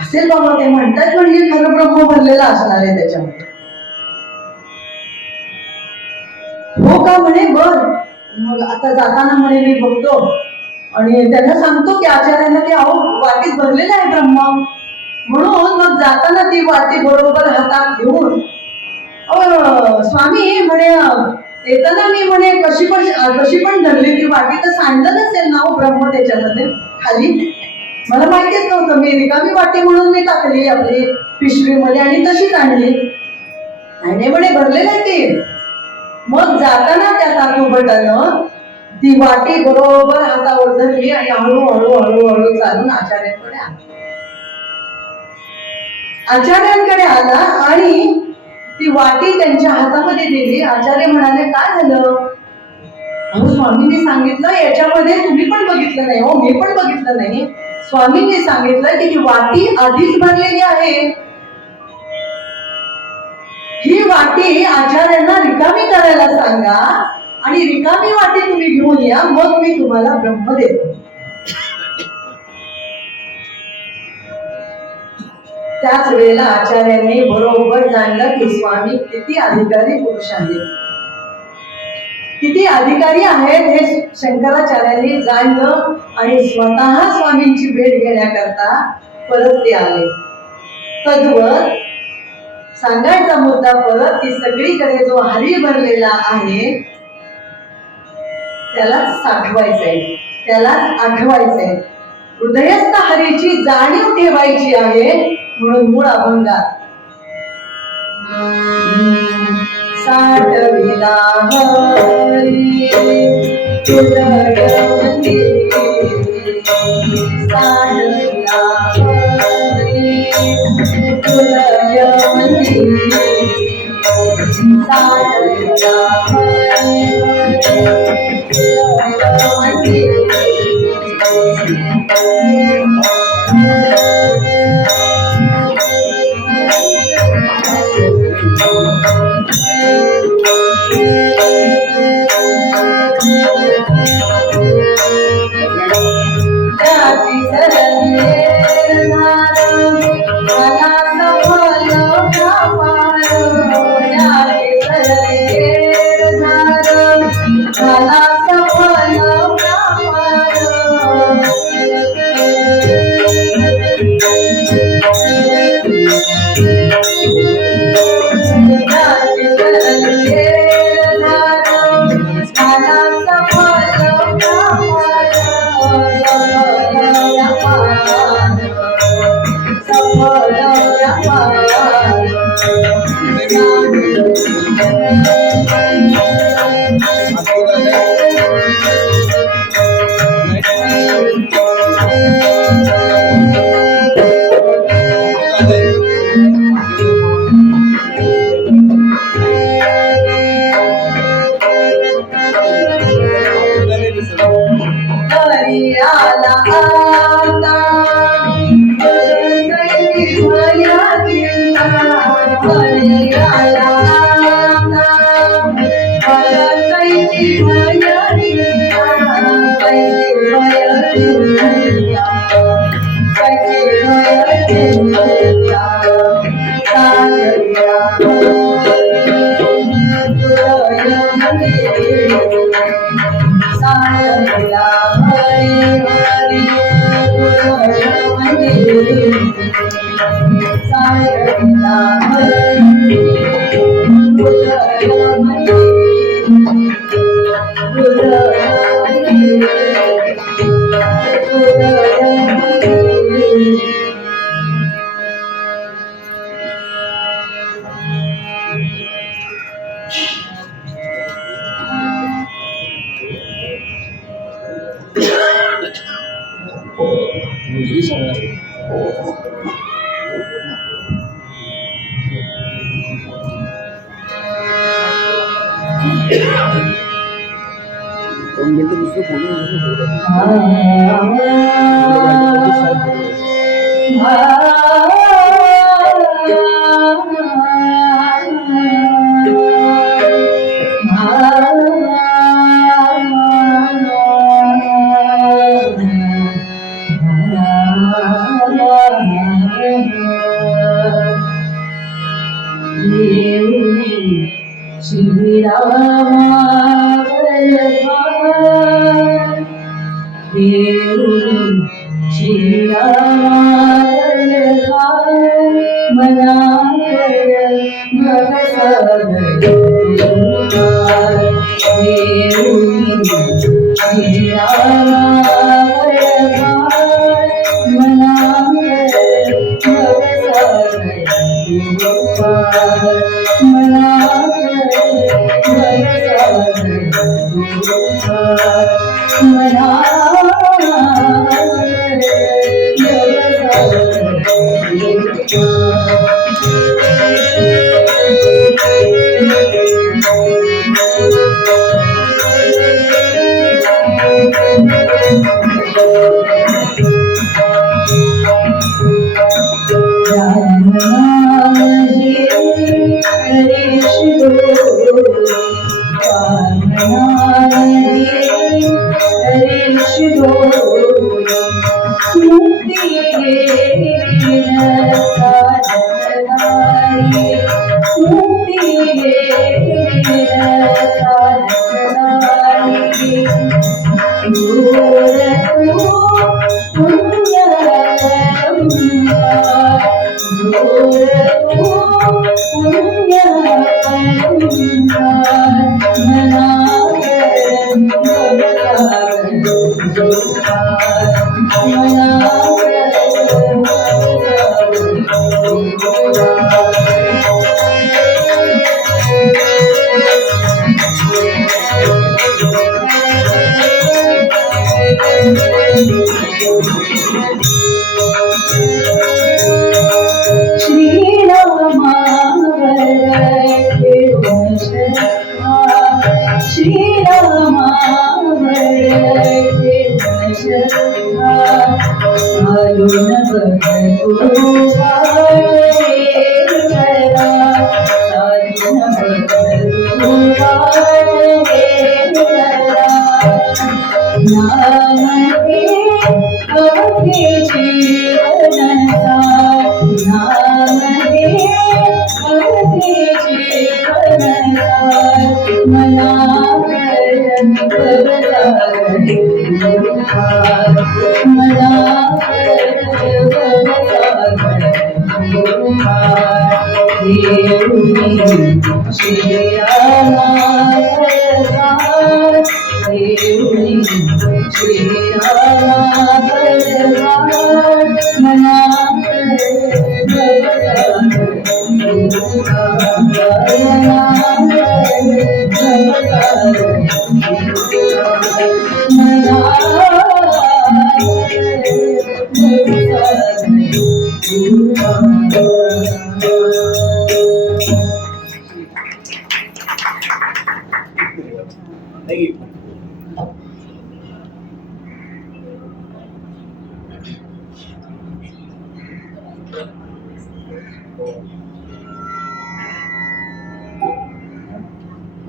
असेल बाबा ते म्हणतात, म्हणजे खरं ब्रह्म भरलेलं असणार आहे त्याच्यामध्ये. हो का म्हणे, बर मग आता जाताना म्हणे मी बघतो आणि त्यांना सांगतो की आचार्यांना की अहो वाटीत भरलेलं आहे ब्रह्म. म्हणून मग जाताना ती वाटी बरोबर हातात घेऊन स्वामी म्हणे येताना मी म्हणे कशी पण धरली ती वाटी तर सांडलं नसेल ना हो ब्रह्म त्याच्यामध्ये खाली. मला माहितीच नव्हतं. मी रिकामी वाटी म्हणून मी टाकली आपली पिशवीमध्ये आणि तशीच आणली. आणि म्हणे भरलेलं आहे ते. मग जाताना त्या तातोबटानं ती वाटी बरोबर हातावर धरली आणि हळूहळू हळूहळू चालून आचार्यांकडे आला. आचार्यांकडे आला आणि ती वाटी त्यांच्या हातामध्ये दिली. आचार्य म्हणाले काय झालं? अहो स्वामींनी सांगितलं याच्यामध्ये तुम्ही पण बघितलं नाही हो मी पण बघितलं नाही. स्वामींनी सांगितलं की ती वाटी आधीच भरलेली आहे. ही वाटी आचार्यांना रिकामी करायला सांगा आणि रिकामी वाटी तुम्ही घेऊन या मग मी तुम्हाला ब्रह्म देतो. त्याच वेळेला आचार्यांनी बरोबर जाणलं की स्वामी किती अधिकारी पुरुष आहेत, किती अधिकारी आहेत हे शंकराचार्यांनी जाणलं आणि स्वतः स्वामींची भेट घेण्याकरता परत ते आले. तद्वत सांगायचा मुद्दा परत की सगळीकडे जो हरी भरलेला आहे त्यालाच साठवायचंय, त्यालाच आठवायचंय. हृदयस्थ हरीची जाणीव ठेवायची आहे. म्हणून मूळ अभंगात साठविला हरी हृदयमध्ये, साठविला हरी हृदयमध्ये, साठविला हरी देऊन श्रीरामावरला मनावर भवसागर तुमार. देऊन श्रीरामावरला मनावर भवसागर तुमार. मनावर भवसागर तुमार.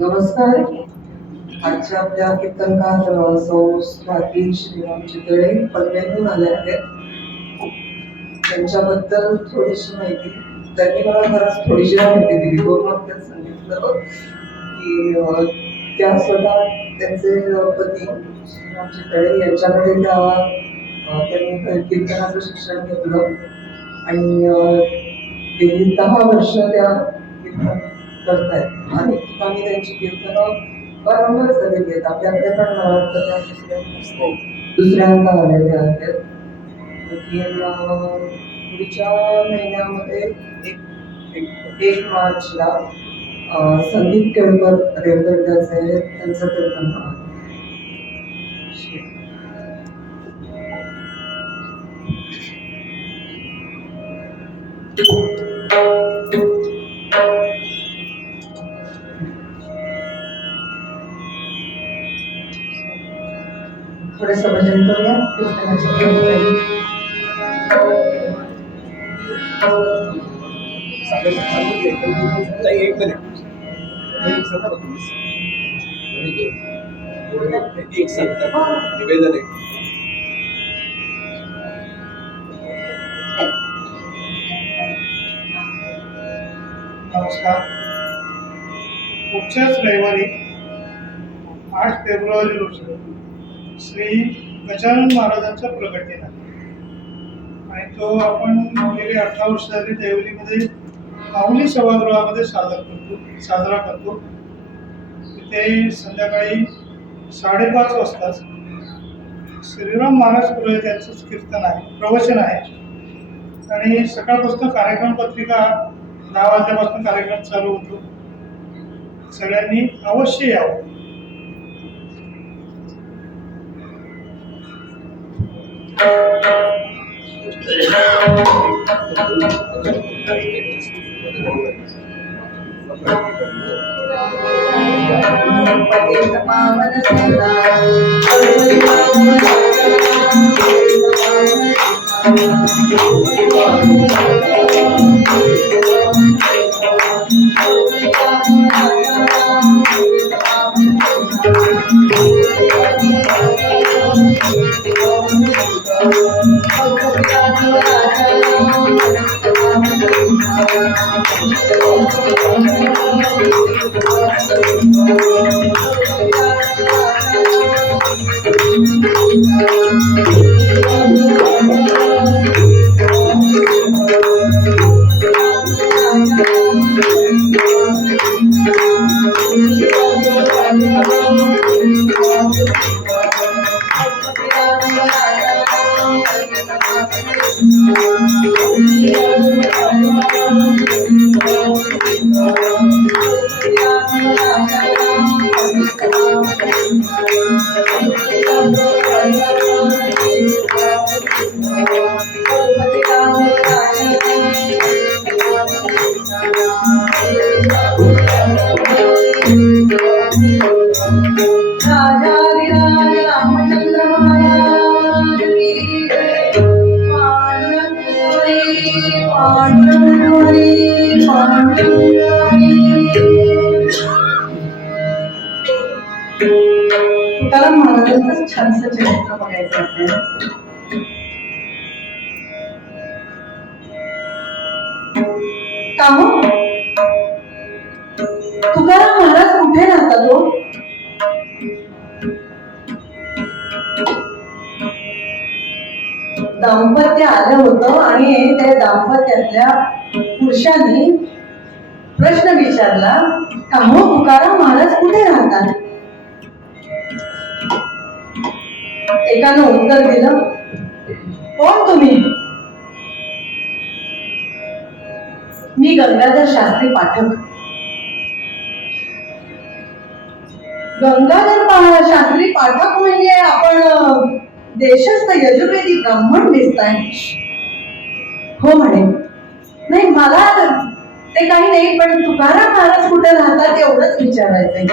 नमस्कार. आजच्या आपल्या कीर्तनकार सौ स्वाती श्रीराम चितळे पनवेलहून आले आहेत. त्यांच्याबद्दल थोडीशी माहिती. त्यांनी मला खरंच थोडीशी माहिती दिली. 2 वाक्यात सांगितलं की त्या स्वतः त्यांचे पती श्रीराम चितळे यांच्याकडे त्यांनी कीर्तनाचं शिक्षण घेतलं आणि गेली 10 वर्ष त्या कीर्तन करतायत. अनेक ठिकाणी त्यांची कीर्तनं वारंवार झालेली आहेत. आपल्याकडे पण मला वाटतं त्या दुसऱ्यांदा आलेल्या आहेत. पुढच्या महिन्यामध्ये 1 मार्चला संदीप केळकर रेवदंड्याचे त्यांचं कीर्तन होणार. थोडंसं भजन करूया कीर्तनाच्या निवेदन आहे. नमस्कार. पुढच्याच रविवारी 8 फेब्रुवारी रोजी श्री गजानन महाराजांचा प्रकट आणि तो आपण गेली 18 वर्ष झाली देवलीमध्ये माऊली सभागृहामध्ये साजरा करतो. तिथे संध्याकाळी 5:30 वाजता श्रीराम महाराज पुरोहित यांचं कीर्तन आहे, प्रवचन आहे आणि सकाळपासून कार्यक्रम पत्रिका 10 वाजल्यापासून कार्यक्रम चालू होतो. सगळ्यांनी अवश्य यावं. तुकाराम महाराजांचं छानसं चरित्र बघायचं आपल्याला. का हो तुकाराम महाराज कुठे राहतात हो? दाम्पत्य आलं होतं आणि त्या दाम्पत्यातल्या पुरुषांनी प्रश्न विचारला, का हो तुकाराम महाराज कुठे राहतात? एकानं उत्तर दिलं, कोण तुम्ही? मी गंगाधर शास्त्री पाठक. गंगाधर शास्त्री पाठक म्हणजे आपण देशस्थ यजुर्वेदी ब्राह्मण दिसताय. हो म्हणे. नाही मला ते काही नाही, पण तुकाराम महाराज कुठे राहतात एवढंच विचारायचंय.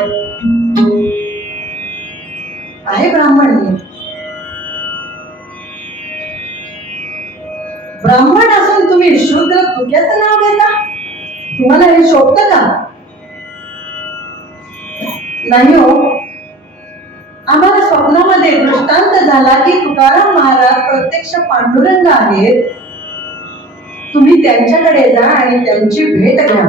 आहे ब्राह्मण मी. ब्राह्मण असून तुम्ही शूद्र तुक्याचं नाव घेता? तुम्हाला हे शोभतं का? नाही हो. आम्हाला स्वप्नामध्ये दृष्टांत झाला की तुकाराम महाराज प्रत्यक्ष पांडुरंग आहेत. तुम्ही त्यांच्याकडे जा आणि त्यांची भेट घ्या.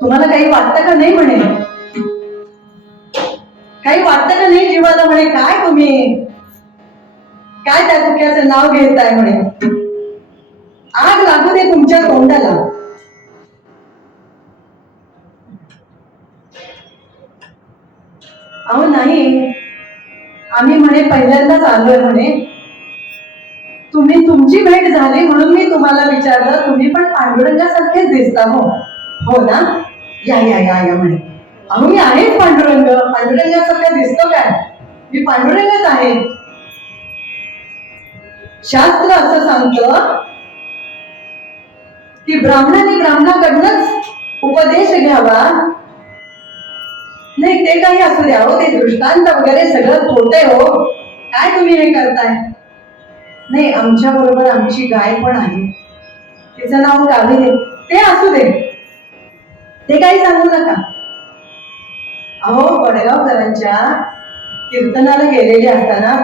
तुम्हाला काही वाटतं का नाही म्हणे? काही वाटतं का नाही जीवाला म्हणे? काय तुम्ही काय त्या तुक्याचं नाव घेताय म्हणे? आग लागू दे तुमच्या तोंडाला. अहो नाही, आम्ही म्हणे पहिल्यांदाच आलोय म्हणे. तुमची भेट झाली म्हणून मी तुम्हाला विचारलं. तुम्ही पण पांडुरंगासारखेच दिसता. हो ना? या या या या म्हणे. अहो मी आहेच पांडुरंग. पांडुरंगासारखा दिसतो काय? मी पांडुरंगच आहे. शास्त्र असं सांगतं की ब्राह्मणाने ब्राह्मणाकडनंच उपदेश घ्यावा. नाही ते काही असू द्या हो, ते दृष्टांत वगैरे सगळं खोटंय हो. काय तुम्ही हे करताय? नाही, आमच्या बरोबर आमची गाय पण आहे. तिचं नाव कावेरी. ते असू दे, ते काही सांगू नका. अहो वडगावकरांच्या कीर्तनाला गेलेली असताना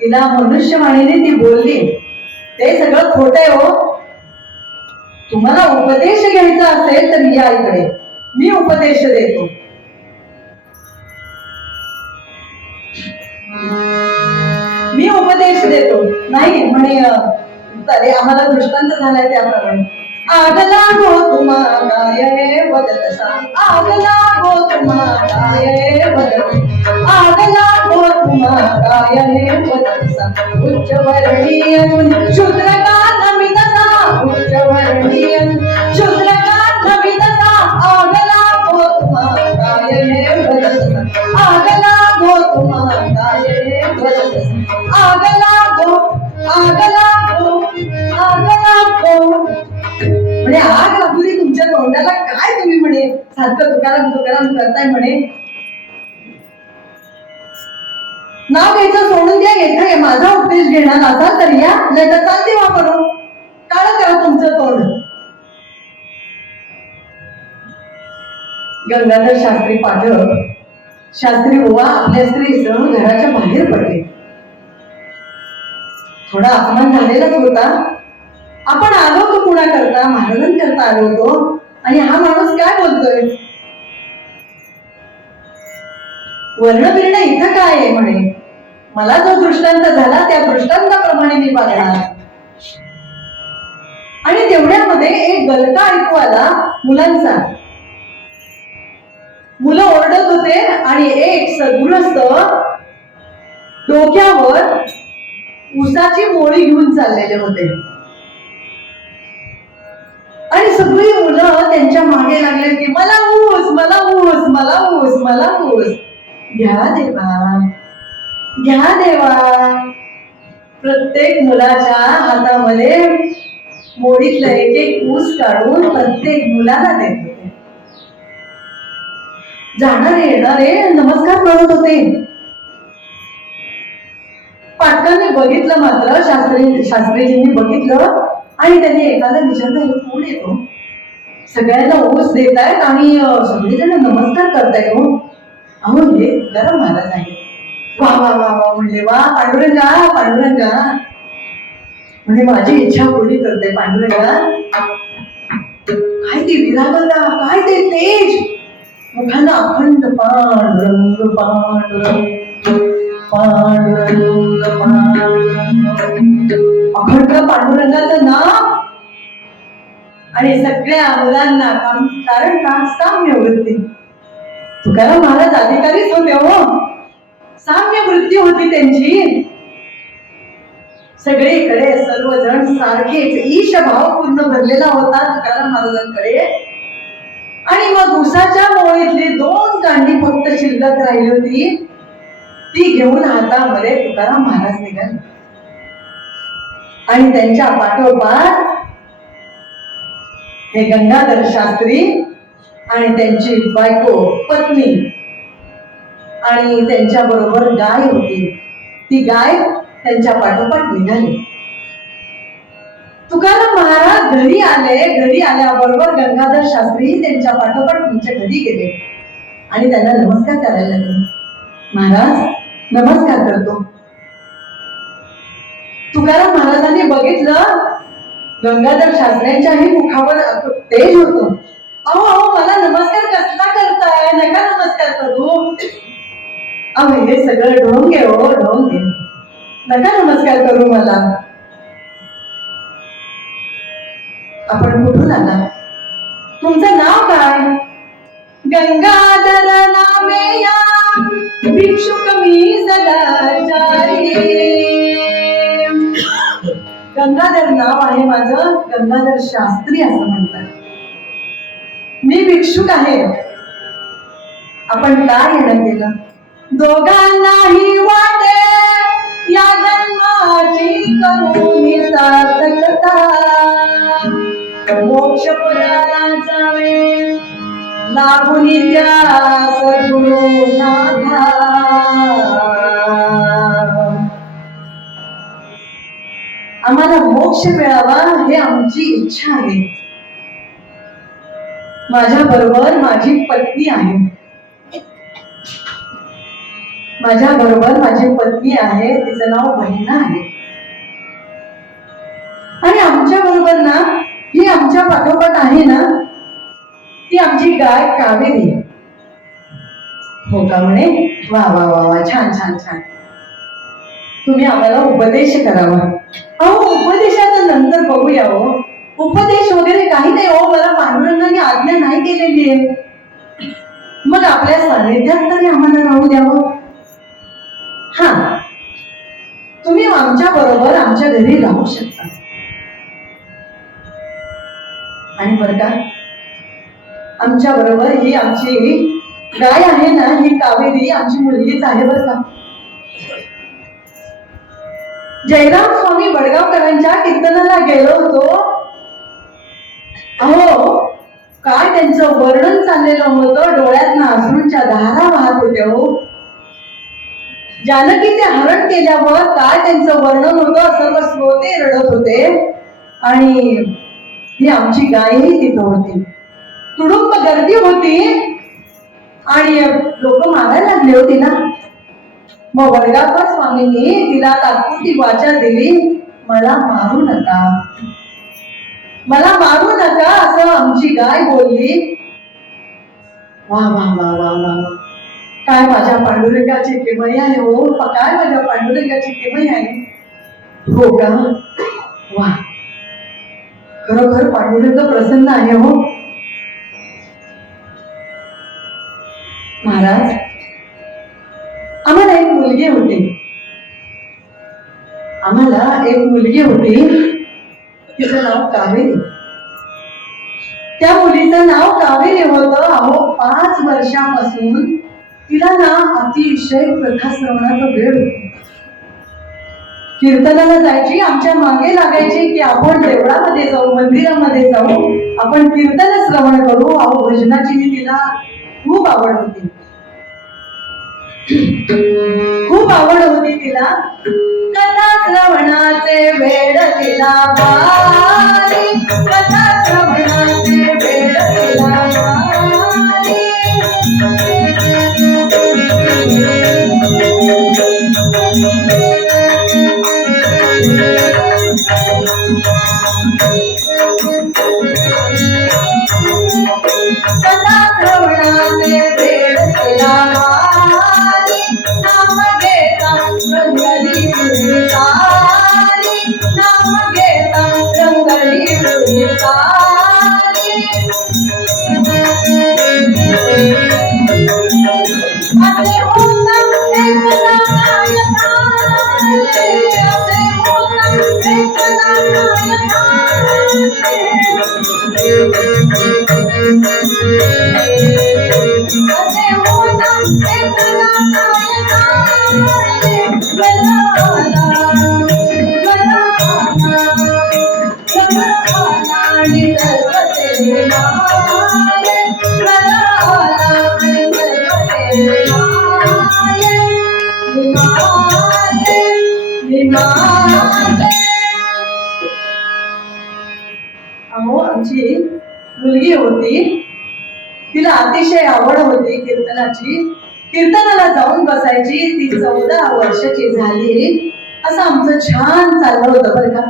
तिला मनुष्यवाणीने ती बोलली. ते सगळं खोटंय हो. तुम्हाला उपदेश घ्यायचा असेल तर या इकडे, मी उपदेश देतो. मी उपदेश देतो. नाही म्हणे तरी आम्हाला दृष्टांत झालाय त्याप्रमाणे. आगला गो तुम्हा काय वदतसा, आगला गो तुम्हा काय वदत, आगला गो तुम्हा काय वदतसा, उच्च वर्णीय शूद्र का नमितसा, उच्च वर्णीय शूद्र का नमितसा, आगला गो तुम्हा काय वदतसा, आगला गो तुम्हा काय वदतसा, आगला गो, आगला गो, आगला गो. म्हणे आग लागली तुमच्या तोंडाला, काय तुम्ही म्हणे सारखं तुकाराम तुकाराम करताय म्हणे. नाव घ्यायचं सोडून द्या, येतं माझा उपदेश घेणार असाल तर या, नाही तर चालते वापरून काळ करा तुमचं तोंड. गंगाधर शास्त्री पाठक, शास्त्री बुवा आपल्या स्त्रीसह घराच्या बाहेर पडले. थोडा अपमान झालेलाच होता. आपण आलो होतो कुणा करता, महाराजांकरता आलो होतो, आणि हा माणूस काय बोलतोय, वर्णबिर्ण इथं काय आहे म्हणे. मला जो दृष्टांत झाला त्या दृष्टांताप्रमाणे मी वागणार. आणि तेवढ्यामध्ये एक गलका ऐकू आला मुलांचा. मुलं ओरडत होते आणि एक सद्गृहस्थ डोक्यावर उसाची मोळी घेऊन चाललेले होते. आणि सगळी मुलं त्यांच्या मागे लागले की मला ऊस, मला ऊस, मला ऊस, मला ऊस. घ्या देवा, घ्या देवा. प्रत्येक मुलाच्या हातामध्ये मोडीतलं एक एक ऊस काढून प्रत्येक मुलाला देत होते. जाणारे येणारे नमस्कार करत होते. पाटकांनी बघितलं मात्र, शास्त्रीजींनी बघितलं आणि त्यांनी एखादा विचारलं, हे कोण येतो, सगळ्यांना ऊस देत आहेत आणि सगळेजण नमस्कार करतायत. हो अहो हे तुकाराम महाराज आहेत. वा वा वा वा म्हणले, वा पांडुरंगा, पांडुरंगा. म्हणजे माझी इच्छा पूर्ण करते पांडुरंगा. काय ती विरागता, काय ते तेज, मुखांना अखंड पांडुरंग पांडुरंग पांडुरंग पांडुरंग, अखंड पांडुरंगाचं नाव. आणि सगळ्या मुलांना कारण का, साम्य वृत्ती. तुकाराम महाराज अधिकारीच होते हो, साम्य वृत्ती होती त्यांची. सगळीकडे सर्वजण सारखेच ईश भाव पूर्ण भरलेला होता तुकाराम महाराजांकडे. आणि मग उसाच्या मोळीतली 2 कांडी फक्त शिल्लक राहिली होती, ती घेऊन हातामध्ये तुकाराम महाराज निघाले. आणि त्यांच्या पाठोपाठ हे गंगाधर शास्त्री आणि त्यांची बायको पत्नी आणि त्यांच्या बरोबर गाय होती. ती गाय त्यांच्या पाठोपाठ निघाली. तुकाराम महाराज घरी आले. घरी आल्याबरोबर गंगाधर शास्त्री त्यांच्या पाठोपाठ त्यांच्या घरी गेले आणि त्यांना नमस्कार करायला लागले. महाराज नमस्कार करतो. तुकाराम महाराजांनी बघितलं गंगाधर शास्त्र्यांच्याही मुखावर तेज होतं. अहो अहो मला नमस्कार कसला करताय, नका नमस्कार करू. अहो हे सगळं ढोंगे हो, ढोंगे, नका नमस्कार करू मला. आपण कुठून आला, तुमचं नाव काय. गंगाधर नामे या भिक्षुक मी सदाचारी. गंगाधर नाव आहे माझं, गंगाधर शास्त्री असं म्हणतात. मी भिक्षुक आहे. आपण काय येणं केलं, दोघांनाही वाटे या जन्माची करून सार्थकता. मोक्ष पदाला जावे लागून त्या सद्गुरुनाथा. आम्हाला मोक्ष मिळावा हे आमची इच्छा आहे. माझ्या बरोबर माझी पत्नी आहे. माझ्या बरोबर माझी पत्नी आहे, तिचं नाव बहिणा आहे. आणि आमच्या बरोबर ना ही आमच्या पाठोपाठ आहे ना, ती आमची गाय कावेरी. हो का म्हणे? वा वा वा वा, छान छान छान. तुम्ही आम्हाला उपदेश करावा. अहो, उपदेशाचं नंतर बघूया हो. उपदेश वगैरे काही नाही हो, मला पांडुरंगाने आज्ञा नाही केलेली आहे. मग आपल्या सानिध्यात तरी आम्हाला राहू द्यावं. हा, तुम्ही आमच्या बरोबर आमच्या घरी राहू शकता. आणि बरं का, आमच्या बरोबर ही आमची गाय आहे ना, ही कावेरी आमची मुलगीच आहे बरं का. जयराम स्वामी वडगावकरांच्या कीर्तनाला गेलो होतो. अहो, काय त्यांचं वर्णन चाललेलं होतं, डोळ्यातनं अश्रूंच्या धारा वाहत होत्या हो. जानकीचे हरण केल्यावर काय त्यांचं वर्णन होतं, सर्व श्रोते रडत होते. आणि ही आमची गायही तिथं होती. तुडुंब गर्दी होती आणि लोक मारायला लागले होते ना. मग वडगावकर स्वामींनी तिला तात्पुरती वाचा दिली, मला मारू नका, मला मारू नका, असं आमची गाय बोलली. वा वा वा वा वा, काय माझ्या पांडुरंगाची किमया आहे हो, काय माझ्या पांडुरंगाची किमया आहे. हो का? वा, खरोखर पांडुरंग प्रसन्न आहे हो. महाराज, आम्हाला एक मुलगी होती, तिचं नाव कावेरी. त्या मुलीचं नाव कावेरी होतं. अहो, 5 वर्षापासून तिला ना अतिशय कथा श्रवणाचा वेळ होता. कीर्तनाला जायची, आमच्या मागे लागायची की आपण देवळामध्ये जाऊ, मंदिरामध्ये जाऊ, आपण कीर्तन श्रवण करू. अहो, भजनाची तिला खूप आवड होती, खूप आवड होती तिला. कथा श्रवणाचे वेळ तिला भारी, कथा श्रवणाचे वेळ तिला भारी. कथा श्रवणाचे वेळ तिला भारी, नाम घेता रंगली सारी, नाम घेता रंगली सारी. असे होता एकदा नायकाचे, असे होता एकदा नायकाचे. असे होता एकदा नायकाचे. गलाला आणि सर्वते माये, गलाला आणि सर्वते माये, माये माये. अहो, आमची मुलगी होती, तिला अतिशय आवड होती कीर्तनाची. कीर्तनाला जाऊन बसायची. ती 14 वर्षाची झाली, असं आमचं छान चाललं होतं बरं का.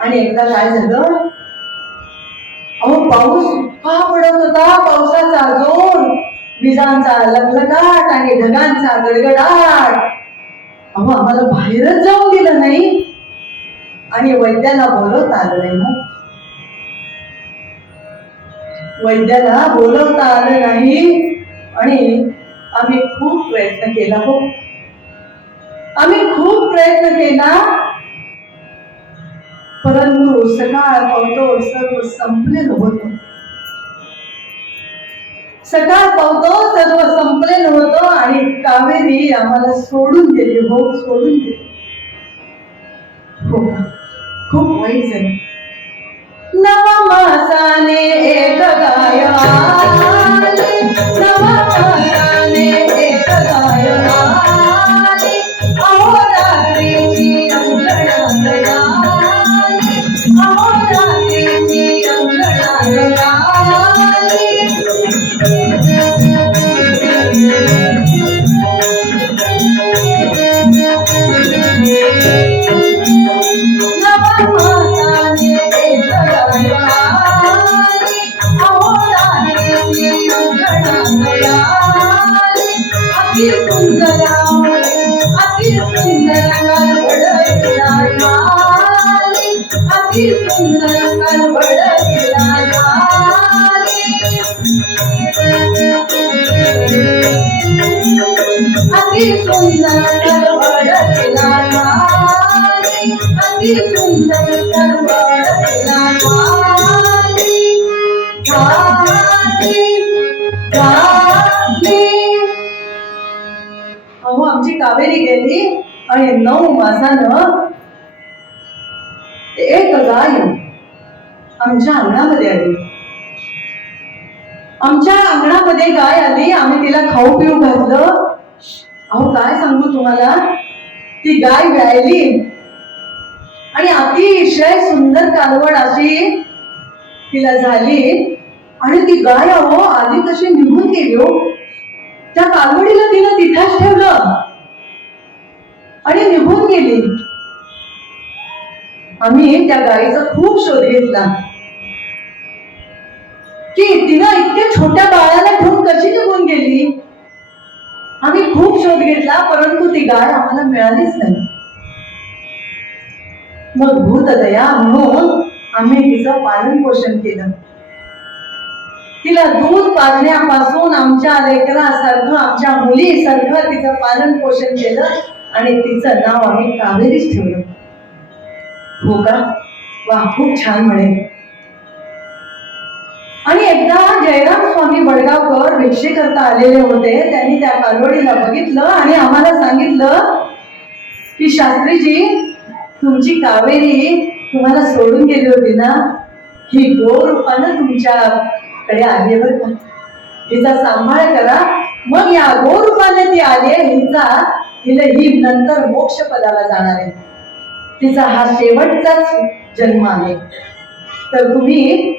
आणि एकदा काय झालं, अहो, पाऊस इतका पडत होता, पावसाचा जोर, विजांचा लखलखाट आणि ढगांचा गडगडाट. अहो, आम्हाला बाहेरच जाऊन दिलं नाही आणि वैद्याला बोलवता आलं नाही ना. वैद्याला बोलवता आलं नाही आणि आम्ही खूप प्रयत्न केला हो, आम्ही खूप प्रयत्न केला, परंतु सकाळ पावतो सर्व संपलेलं होतं. सकाळ पावतो सर्व संपलेलं होतं आणि कावेरी आम्हाला सोडून गेली हो, सोडून गेली. हो, खूप वाईट झालं. नवमासाने एक गाय आली, नवमासाने एक गाय आली, अहो रात्रीची अंगणात आली, अहो रात्रीची अंगणात आली. नवमासाने एक अति सुंदर कालवड तिला झाली, अति सुंदर कालवड तिला झाली, अति सुंदर कालवड तिला झाली, झाली, झाली. अहो आमची कावेरी गेली आणि 9 मासानं एक गाय आमच्या अंगणामध्ये आली. आमच्या अंगणामध्ये गाय आली, आम्ही तिला खाऊ पिऊ घातलं. अहो काय सांगू तुम्हाला, ती गाय व्यायली आणि अतिशय सुंदर कालवड अशी तिला झाली. आणि ती गाय अहो आधी तशी निघून गेली हो. त्या कालवडीला तिला तिथंच ठेवलं आणि निघून गेली. आम्ही त्या गायीचा खूप शोध घेतला की तिनं इतक्या छोट्या बाळाला ठेवून कशी निघून गेली. आम्ही खूप शोध घेतला, परंतु ती गाय आम्हाला मिळालीच नाही. मग भूतदया म्हणून आम्ही तिचं पालन पोषण केलं. तिला दूध पाजण्यापासून आमच्या लेकरासारखं, आमच्या मुलीसारखं तिचं पालन पोषण केलं आणि तिचं नाव आम्ही कावेरीच ठेवलं. हो का? वा, खूप छान म्हणे. आणि एकदा जयराम स्वामी वडगावकर भिक्षे करता आलेले होते. त्यांनी त्या कालवडीला बघितलं आणि आम्हाला सांगितलं की शास्त्रीजी, तुमची कावेरी तुम्हाला सोडून गेली होती ना, ही गोरूपानं तुमच्याकडे आली आहे बरं का, हिचा सांभाळ करा. मग या गोरूपाने ती आली आहे, हिला ही नंतर मोक्ष पदाला जाणार आहे. तिचा हा शेवटचाच जन्म आहे, तर तुम्ही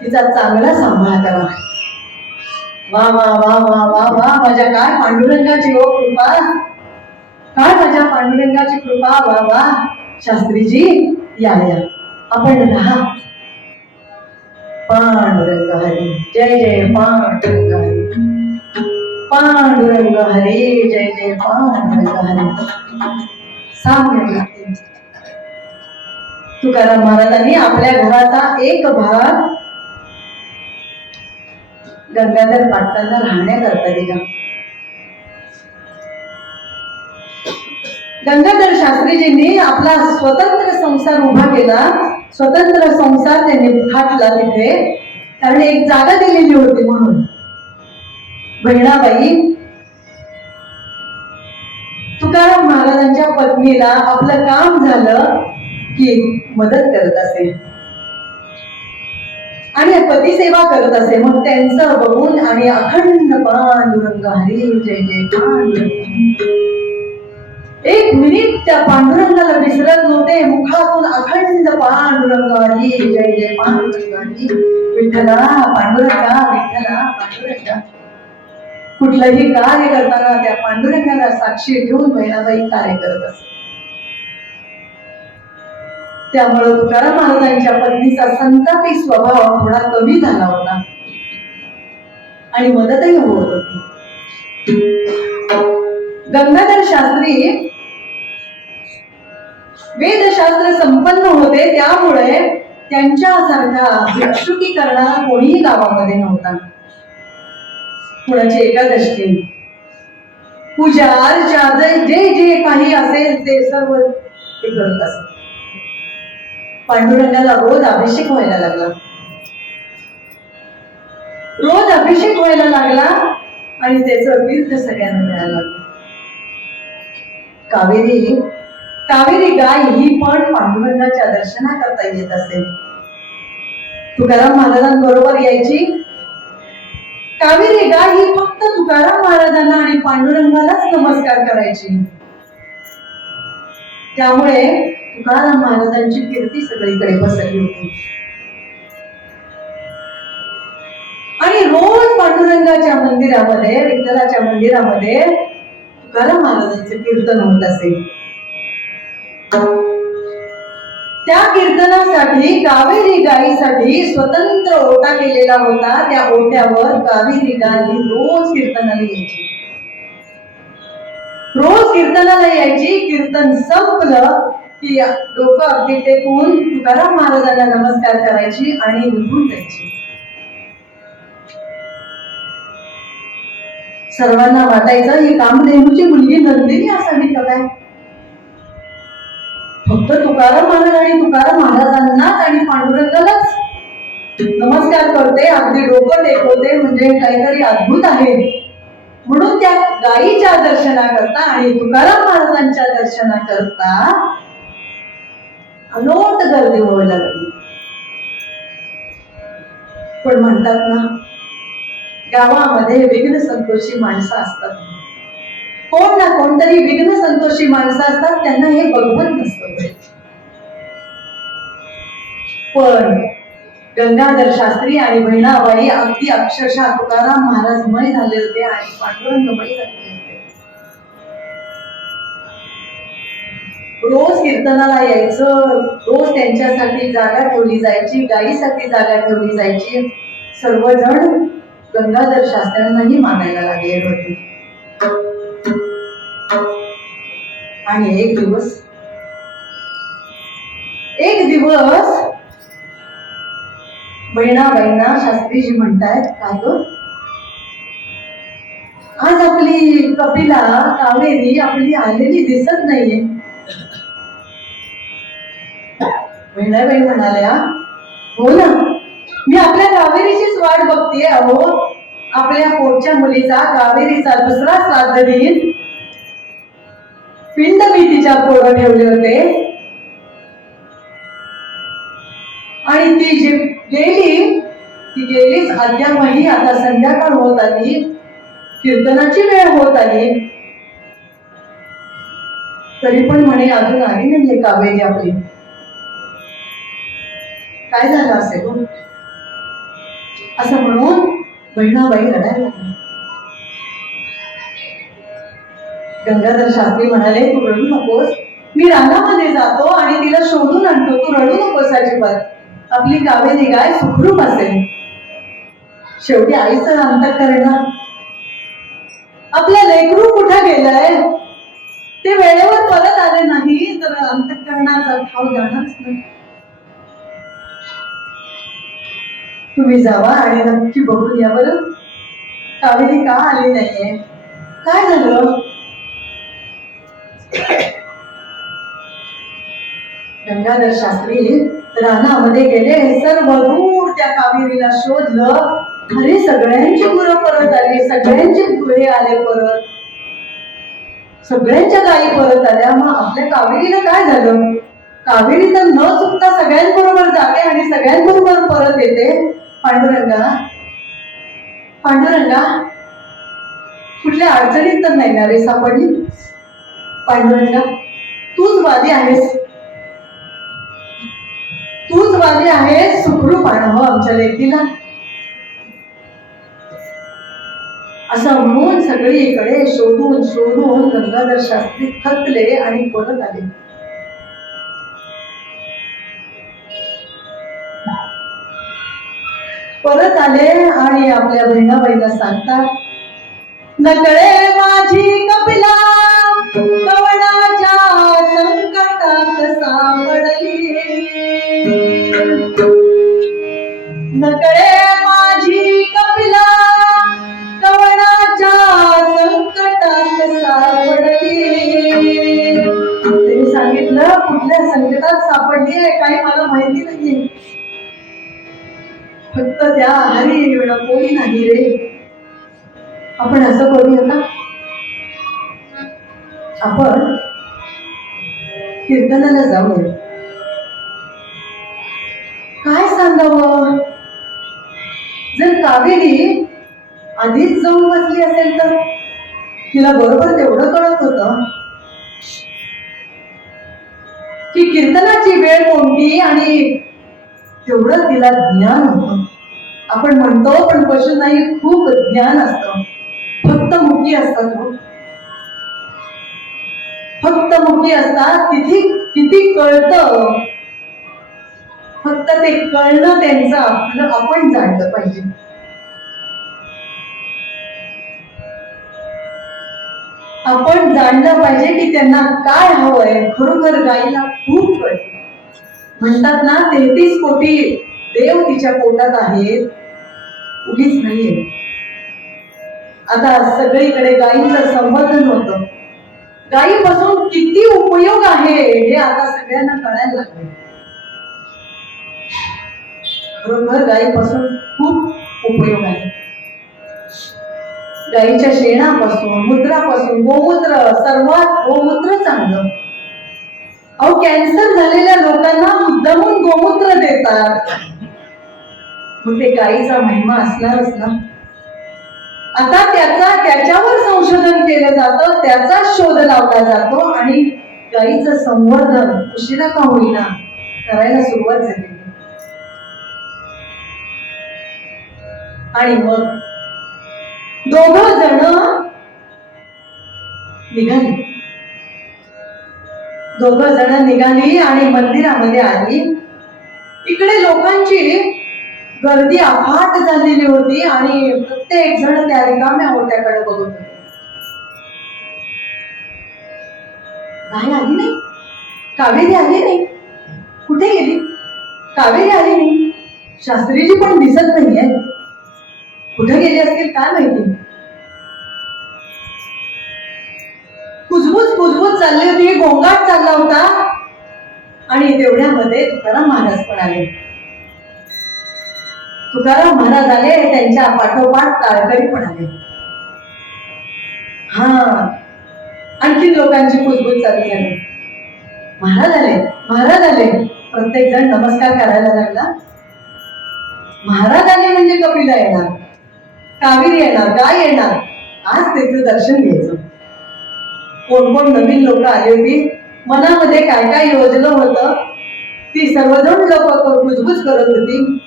तिचा चांगला सांभाळ करा. वा वा वा वा वा वा, माझ्या काय पांडुरंगाची हो कृपा, काय माझ्या पांडुरंगाची कृपा. वा वा शास्त्रीजी, या या, आपण राहा. पांडुरंग हरी जय जय पांडुरंग हरी, पांडुरंग हरी जय जय पांडुरंग हरी. साम्य तुकाराम महाराजांनी आपल्या घराचा एक भाग गंगाधर पाटलांना राहण्याकरता दिला. गंगाधर शास्त्रीजींनी आपला स्वतंत्र संसार उभा केला. स्वतंत्र संसार त्यांनी फाटला तिथे, कारण एक जागा दिलेली होती म्हणून. बहिणाबाई तुकाराम महाराजांच्या पत्नीला आपलं काम झालं की मदत करत असे आणि पती सेवा करत असे. मग त्यांचं बघून आणि अखंड पांडुरंग हरी जय जय पांडुरंग, एक मिनिट त्या पांडुरंगाला विसरत नव्हते. मुखातून अखंड पांडुरंग हरी जय जय पांडुरंग हरी, विठ्ठला पांडुरंगा, विठ्ठला पांडुरंगा. कुठलंही कार्य करताना त्या पांडुरंगाला साक्षी ठेवून बहिणाबाई कार्य करत असत. त्यामुळे तुकाराम महाराजांच्या पत्नीचा संतापी स्वभाव थोडा कमी झाला होता आणि मदतही होत होती. गंगाधर शास्त्री वेदशास्त्र संपन्न होते, त्यामुळे त्यांच्यासारखा भिक्षुकी करणारा कोणीही गावामध्ये नव्हता. कुणाची एकादशी, पूजा अर्चा, जे जे काही असेल ते सर्व ते करत असत. पांडुरंगाला रोज अभिषेक व्हायला लागला, रोज अभिषेक व्हायला लागला आणि त्याचं तीर्थ सगळ्यांना मिळायला लागलं. कावेरी गाय ही पण पांडुरंगाच्या दर्शनाकरता येत असेल. तुकाराम महाराजांबरोबर यायची. कावेरी गाय ही फक्त तुकाराम महाराजांना आणि पांडुरंगालाच नमस्कार करायची. त्यामुळे तुकाराम महाराजांची कीर्ती सगळीकडे पसरली होती. आणि रोज पांडुरंगाच्या मंदिरामध्ये, विठ्ठलाच्या मंदिरामध्ये तुकाराम महाराजांचं कीर्तन होत असेल. त्या कीर्तनासाठी कावेरी गायीसाठी स्वतंत्र ओटा केलेला होता. त्या ओट्यावर कावेरी गाय ही रोज कीर्तनाला यायची. रोज कीर्तनाला यायची. कीर्तन संपलं की डोकं अगदी टेकून तुकाराम महाराजांना नमस्कार करायची आणि निघून जायची. सर्वांना वाटायचं ही कामधेनूची मुलगी नंदिनी असावी का काय? फक्त तुकाराम महाराज आणि तुकाराम महाराजांनाच आणि पांडुरंगालाच नमस्कार करते, अगदी डोकं टेकवते, म्हणजे काहीतरी अद्भुत आहे. म्हणून त्या गायीच्या दर्शनाकरता आणि तुकाराम महाराजांच्या दर्शनाकरता अलोट गर्दी व्हायला लागली. पण म्हणतात ना, गावामध्ये विघ्न संतोषी माणसं असतात. कोण ना कोणतरी विघ्न संतोषी माणसं असतात, त्यांना हे बघवत नसतं. पण गंगाधर शास्त्री आणि बहिणाबाई अगदी अक्षरशः तुकाराम महाराज मय झाले होते आणि पांडुरंग मय झाले होते. रोज कीर्तनाला यायचं, रोज त्यांच्यासाठी जागा ठेवली जायची, गायीसाठी जागा ठेवली जायची. सर्वजण गंगाधर शास्त्र्यांनाही मानायला लागले होते. आणि एक दिवस बहिणाबाईंना शास्त्रीजी म्हणतायत, काय ग, आज आपली कपिला कावेरी आपली आलेली दिसत नाहीये. बहिणाबाई म्हणाल्या, हो ना, मी आपल्या कावेरीचीच वाट बघतीये. अहो, आपल्या पोटच्या मुलीचा कावेरीचा दुसरा श्राद्ध दिन पिंड मी तिच्या पोटात ठेवले होते आणि ती जी गेलीच. अद्यापही आता संध्याकाळ होत आली, कीर्तनाची वेळ होत आली, तरी पण म्हणे अजून आली नाहीये कावेरी आपली. काय झालं असेल असं म्हणून बहिणाबाई रडायला लागली. गंगाधर शास्त्री म्हणाले, तू रडू नकोस, मी रानामध्ये जातो आणि तिला शोधून आणतो, तू रडू नकोस अजिबात. आपली कावेरी गाय सुखरूप असेल. शेवटी आईचं अंतःकरण, आपलं लेकरू कुठे गेलंय, ते वेळेवर परत आले नाही तर अंतःकरणाचा ठाव जाणारच नाही. तुम्ही जावा आणि नक्की बघून या बरं, कावेरी का आली नाहीये, काय झालं. गंगाधर शास्त्री रानामध्ये गेले, सर्व दूर त्या कावेरीला शोधलं. अरे, सगळ्यांची गुरं परत आली, सगळ्यांचे गुळे आले परत, सगळ्यांच्या गायी परत आल्या. मग आपल्या कावेरीला काय झालं. कावेरी तर न चुकता सगळ्यांबरोबर जाते आणि सगळ्यांबरोबर परत येते. पांडुरंगा, पांडुरंगा, कुठल्या अडचणीत तर नाही ना रे सापडली. पांडुरंगा, तूच वादी आहेस, तूच वादी आहेस, सुखरूप आणावं आमच्या लेकीला. असं म्हणून सगळीकडे शोधून शोधून गंगाधर शास्त्री थकले आणि परत आले. आणि आपल्या बहिणाबाईला सांगतात, नकळे माझी कपिला कवनाच्या संकटात सापडली. नकळे माझी कपिला कवनाच्या संकटात सापडली. त्यांनी सांगितलं, कुठल्या संकटात सापडली आहे काही मला माहिती नाहीये, फक्त त्या हरी कोणी नाही रे. आपण असं करूया ना, आपण कीर्तनाला जाऊया. काय सांगावं, जर कावेरी आधीच जाऊन बसली असेल तर तिला बरोबर तेवढं कळत होतं की कीर्तनाची वेळ कोणती आणि तेवढं तिला ज्ञान होतं. आपण म्हणतो पण पशूंनाही खूप ज्ञान असतं, फक्त मुखी असतात. फक्त मुखी असतात, किती कळतं, फक्त ते कळणं त्यांचं आपलं आपण जाणलं पाहिजे. आपण जाणलं पाहिजे की त्यांना काय हवंय. खरोखर गाईला खूप कळतं. म्हणतात ना 33 कोटी देव तिच्या पोटात आहेत, उगीच नाहीये. आता सगळीकडे गायींचं संवर्धन होतं. गायीपासून किती उपयोग आहे हे आता सगळ्यांना कळायला लागले. खरोखर गायीपासून खूप उपयोग आहे. गायीच्या शेणापासून, मूत्रापासून, गोमूत्र, सर्वात गोमूत्र चांगलं. अहो कॅन्सर झालेल्या लोकांना मुद्दामून गोमूत्र देतात. मग ते गायीचा महिमा असणारच ना. आता त्याच्यावर संशोधन केलं जातं, त्याचा शोध लावला जातो आणि गायीचं संवर्धन उशिरा का होईना करायला सुरुवात झाली. आणि मग दोघं जण निघाली आणि मंदिरामध्ये आली. इकडे लोकांची गर्दी अफाट झालेली होती आणि प्रत्येक जण त्या रिकाम्या ओट्याकडे बघत होते. नाही आली नाही, कावेरी आली नाही, कुठे गेली? कावेरी आली नाही, शास्त्रीजी पण दिसत नाहीये, कुठे गेली असतील काय माहिती. कुजबूज चालली होती, गोंगाट चालला होता. आणि तेवढ्यामध्ये तुकाराम महाराज पण आले. तुकाराम महाराज आले, त्यांच्या पाठोपाठ ताळकरी पण आले. आणखी लोकांची कुजबूज चालू झाली. महाराज आले. प्रत्येक जण नमस्कार करायला लागला. महाराज आले म्हणजे कपिला येणार, कावेरी येणार, गाय येणार. आज त्याचं दर्शन घ्यायचं. कोण कोण नवीन लोक आली होती, मनामध्ये काय काय योजलं होतं, ती सर्वजण लोक कुजबूज करत होती.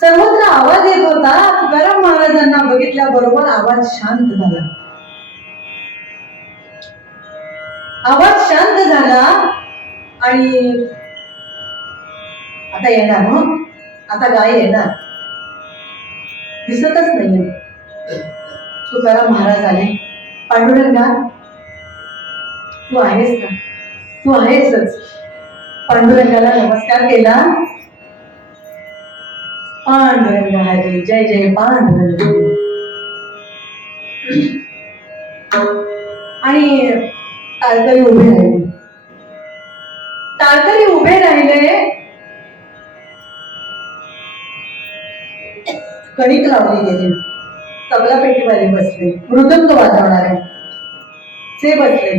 सर्वत्र आवाज येत होता. तुकाराम महाराजांना बघितल्याबरोबर आवाज शांत झाला. आणि आता येणार मग, आता गाय येणार, दिसतच नाहीये. तुकाराम महाराज आले. पांडुरंगा तू आहेस ना? तू आहेसच. पांडुरंगाला नमस्कार केला. पांडुरंग हरी, जय जय पांडुरंग. आणि ताळकरी उभे राहिले. कणिक लावली गेली. तबला पेटीवाले बसले, मृदंग वाजवणारे ते बसले.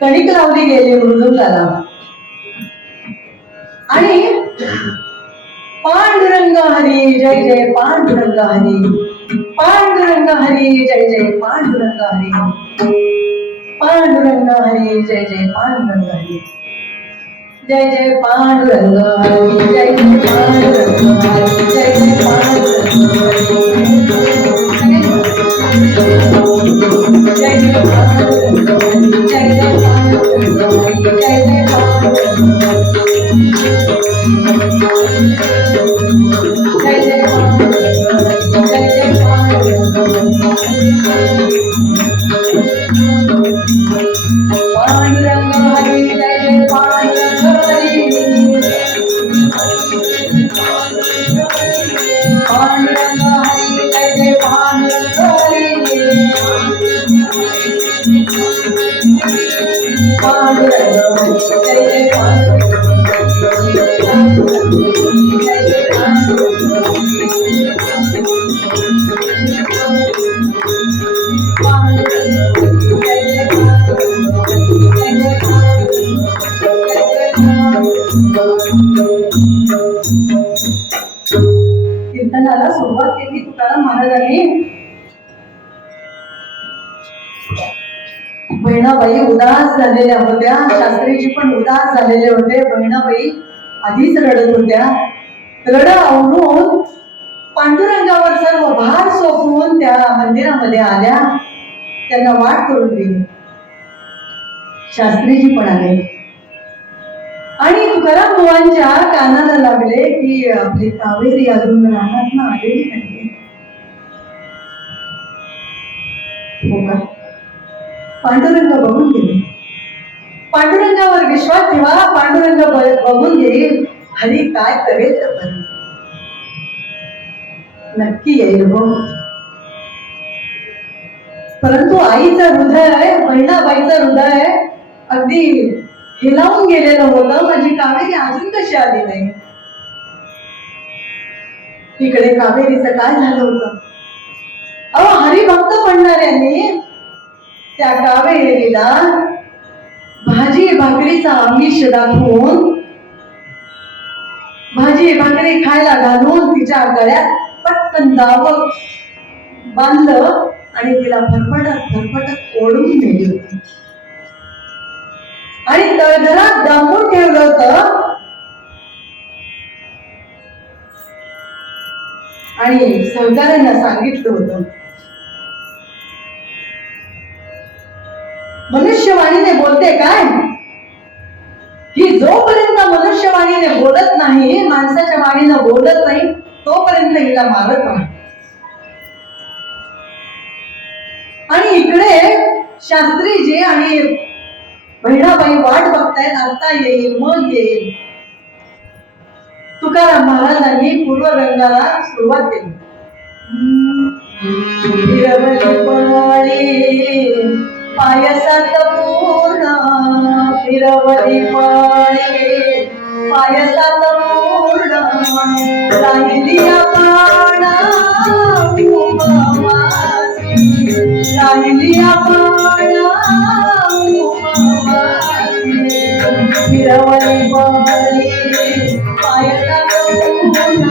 कणिक लावली गेली मृदंगाला. आणि पांडुरंग हरी, जय जय पांडुरंग हरी, पांडुरंग हरी, जय जय पांडुरंग हरी, पांडुरंग हरी, जय जय पांडुरंग हरी, जय जय पांडुरंग हरी, जय जय पांडुरंग हरी, जय जय पांडुरंग हरी, जय जय पांडुरंग हरी, जय जय पांडुरंग हरी, जय जय पांडुरंग जय जय पांडुरंग हरी, जय जय पांडुरंग हरी, पांडुरंग हरी, जय जय पांडुरंग हरी, पांडुरंग जय जय पांडुरंग कीर्तनाला सुरुवात केली तुकाराम महाराजांनी. बहिणाबाई उदास झालेल्या होत्या. शास्त्रीजी पण उदास झालेले होते. बहिणाबाई आधीच रडत होत्या. रड आवरून पांडुरंगावर सर्व भार सोपवून त्या मंदिरामध्ये आल्या. त्यांना वाट करून दिली. शास्त्रीजी पण आले आणि तुकाराम बुवांच्या कानाला लागले की आपली कावेरी अजून रानात ना आलेली नाही. हो का? पांडुरंग बघून गेले. पांडुरंगावर विश्वास ठेवा, पांडुरंग बघून घेईल. हरी काय करेल तर बरं, नक्की येईल हो. परंतु आईचं हृदय, बहिणाबाईचं हृदय अगदी हिलावून गेलेलं होतं. माझी कावेरी अजून कशी आली नाही. इकडे कावेरीचं काय झालं होतं. अहो, हरिभक्त म्हणणाऱ्यांनी त्या कावेरीला भाजी भाकरीचा आमिष दाखवून, भाजी भाकरी खायला घालून तिच्या गळ्यात पटकन दावं बांधलं आणि तिला फरफटत फरफटत ओढून नेली होती आणि तळघरात डांबून ठेवलं होतं. आणि सहकार्यांना सांगितलं होतं, मनुष्यवाणीने बोलते काय, ही जोपर्यंत मनुष्यवाणीने बोलत नाही, माणसाच्या वाणीनं बोलत नाही, तोपर्यंत हिला मारत राहा. आणि इकडे शास्त्रीजी आणि बहिणाबाई वाट बघतायत, आता येईल मग येईल. तुकाराम महाराजांनी पूर्वरंगाला सुरुवात केली. पायसात पूर्ण फिरवली पाळी, पायसात पूर्ण राहिली पाणा उपवासी, राहिली पाणा उपवासी, फिरवली पाळी पायसात पूर्ण.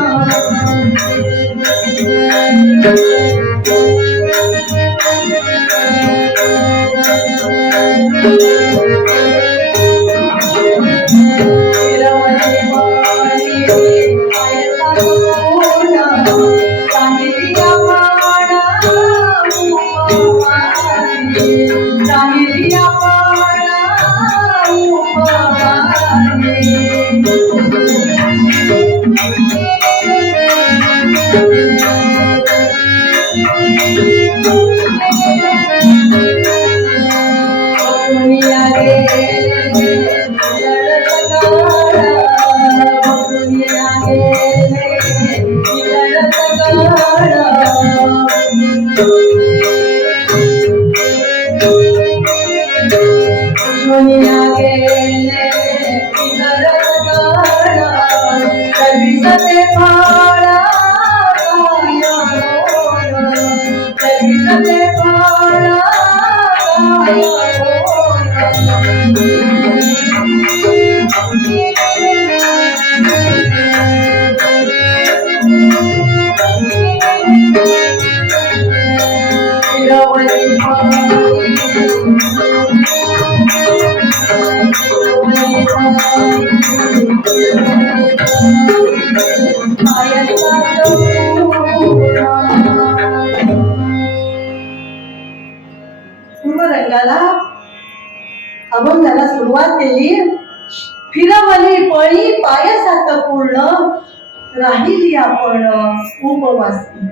पूर्वरंगाला अभंगाला सुरुवात केली. फिरवली पळी पायसात पूर्ण राहिली आपण उपवासी,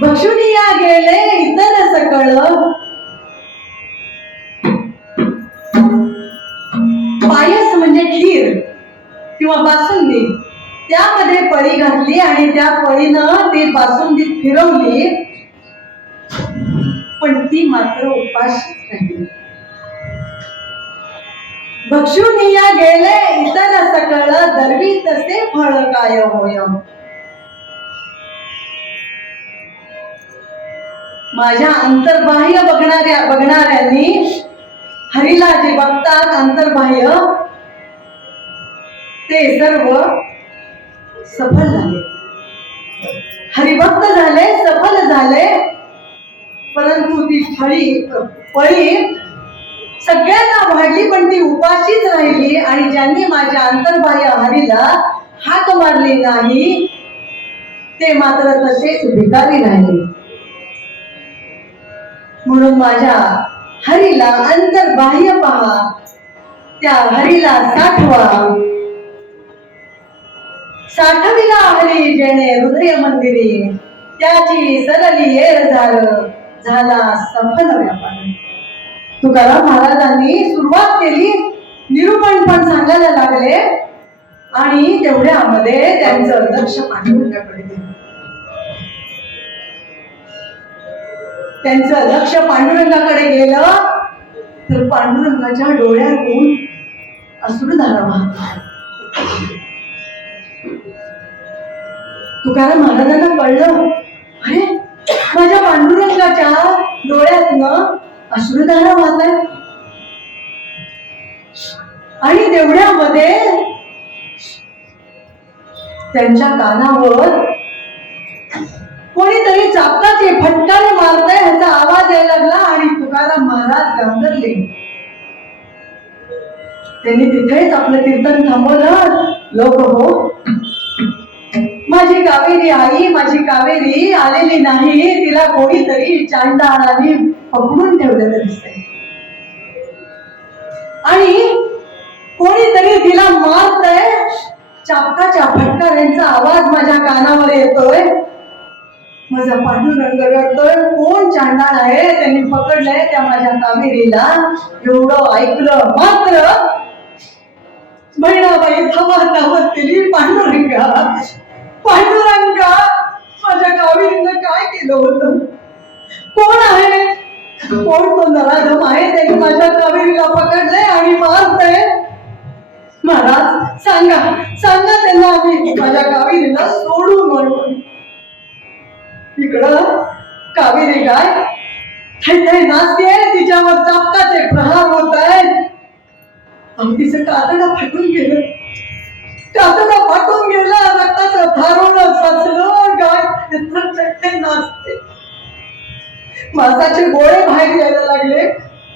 भक्षुनिया गेले इतर सकळ. पायस म्हणजे खीर किंवा बासुंदी, त्यामध्ये पळी घातली आणि त्या पळीनं ती बासुंदी फिरवली, पण ती मात्र उपाशीच राहिली. भक्षुनिया गेले इतर सकळ, दरवी तसे फळ काय होय. माझ्या अंतर्बाह्य बघणाऱ्यांनी हरीला जे बघतात अंतर्बाह्य, ते सर्व सफल झाले, हरिभक्त झाले, सफल झाले. परंतु ती पळी सगळ्यांना वाढली, पण ती उपाशीच राहिली. आणि ज्यांनी माझ्या अंतर्बाह्य हरीला हाक मारली नाही, ते मात्र तसेच भिकारी राहिले. म्हणून माझ्या हरीला अंतर्बाह्य पहा, त्या हरीला साठवा. साठविला हरी जेणे हृदय मंदिरी, त्याची सरली येर झाला सफल व्यापार. तुकाराम महाराजांनी सुरुवात केली, निरूपण पण सांगायला लागले आणि तेवढ्यामध्ये त्यांचं लक्ष पांडुरंगाकडे गेलं. त्यांचं लक्ष पांडुरंगाकडे गेलं तर पांडुरंगाच्या डोळ्यातून अश्रुधारा वाहत. तुकाराम महाराजांना कळलं, अरे माझ्या पांडुरंगाच्या डोळ्यातनं अश्रुधारा वाहत आहे. आणि तेवढ्यामध्ये त्यांच्या कानावर कोणीतरी चापकाचे फटकारे मारतंय ह्याचा आवाज यायला लागला आणि तुकाराम महाराज गांगरले. त्यांनी तिथेच आपलं कीर्तन थांबवलं. लोक हो, माझी कावेरी आई, माझी कावेरी आलेली नाही, तिला कोणीतरी चांडाळाने पकडून ठेवलेलं दिसतंय आणि कोणीतरी तिला मारतंय. चापकाच्या फटकाऱ्यांचा आवाज माझ्या कानावर येतोय. माझा पांडुरंग रडतोय, कोण चांडाळ आहे, त्यांनी पकडलंय त्या माझ्या कावेरीला. एवढं ऐकलं मात्र बहिणाबाई धावत धावत केली, पांडुरंगा पांडुरंगा, माझ्या कावेरीनं काय केलं होतं? कोण आहे? कोण तो नराधम आहे, त्यांनी माझ्या कावेरीला पकडलंय आणि मारतंय? महाराज सांगा, सांगा त्यांना, आम्ही माझ्या कावेरीला सोडून म्हणून. इकडं कावेरी काय थैथै नाचते, तिच्यावर चापकाचे प्रहार होत आहेत. अगदीच कातडं फाटून गेलं, कातडं फाटून गेलं, रक्ताचं थारोळं साचलं. गाय थैथै नाचते, मांसाचे गोळे बाहेर यायला लागले,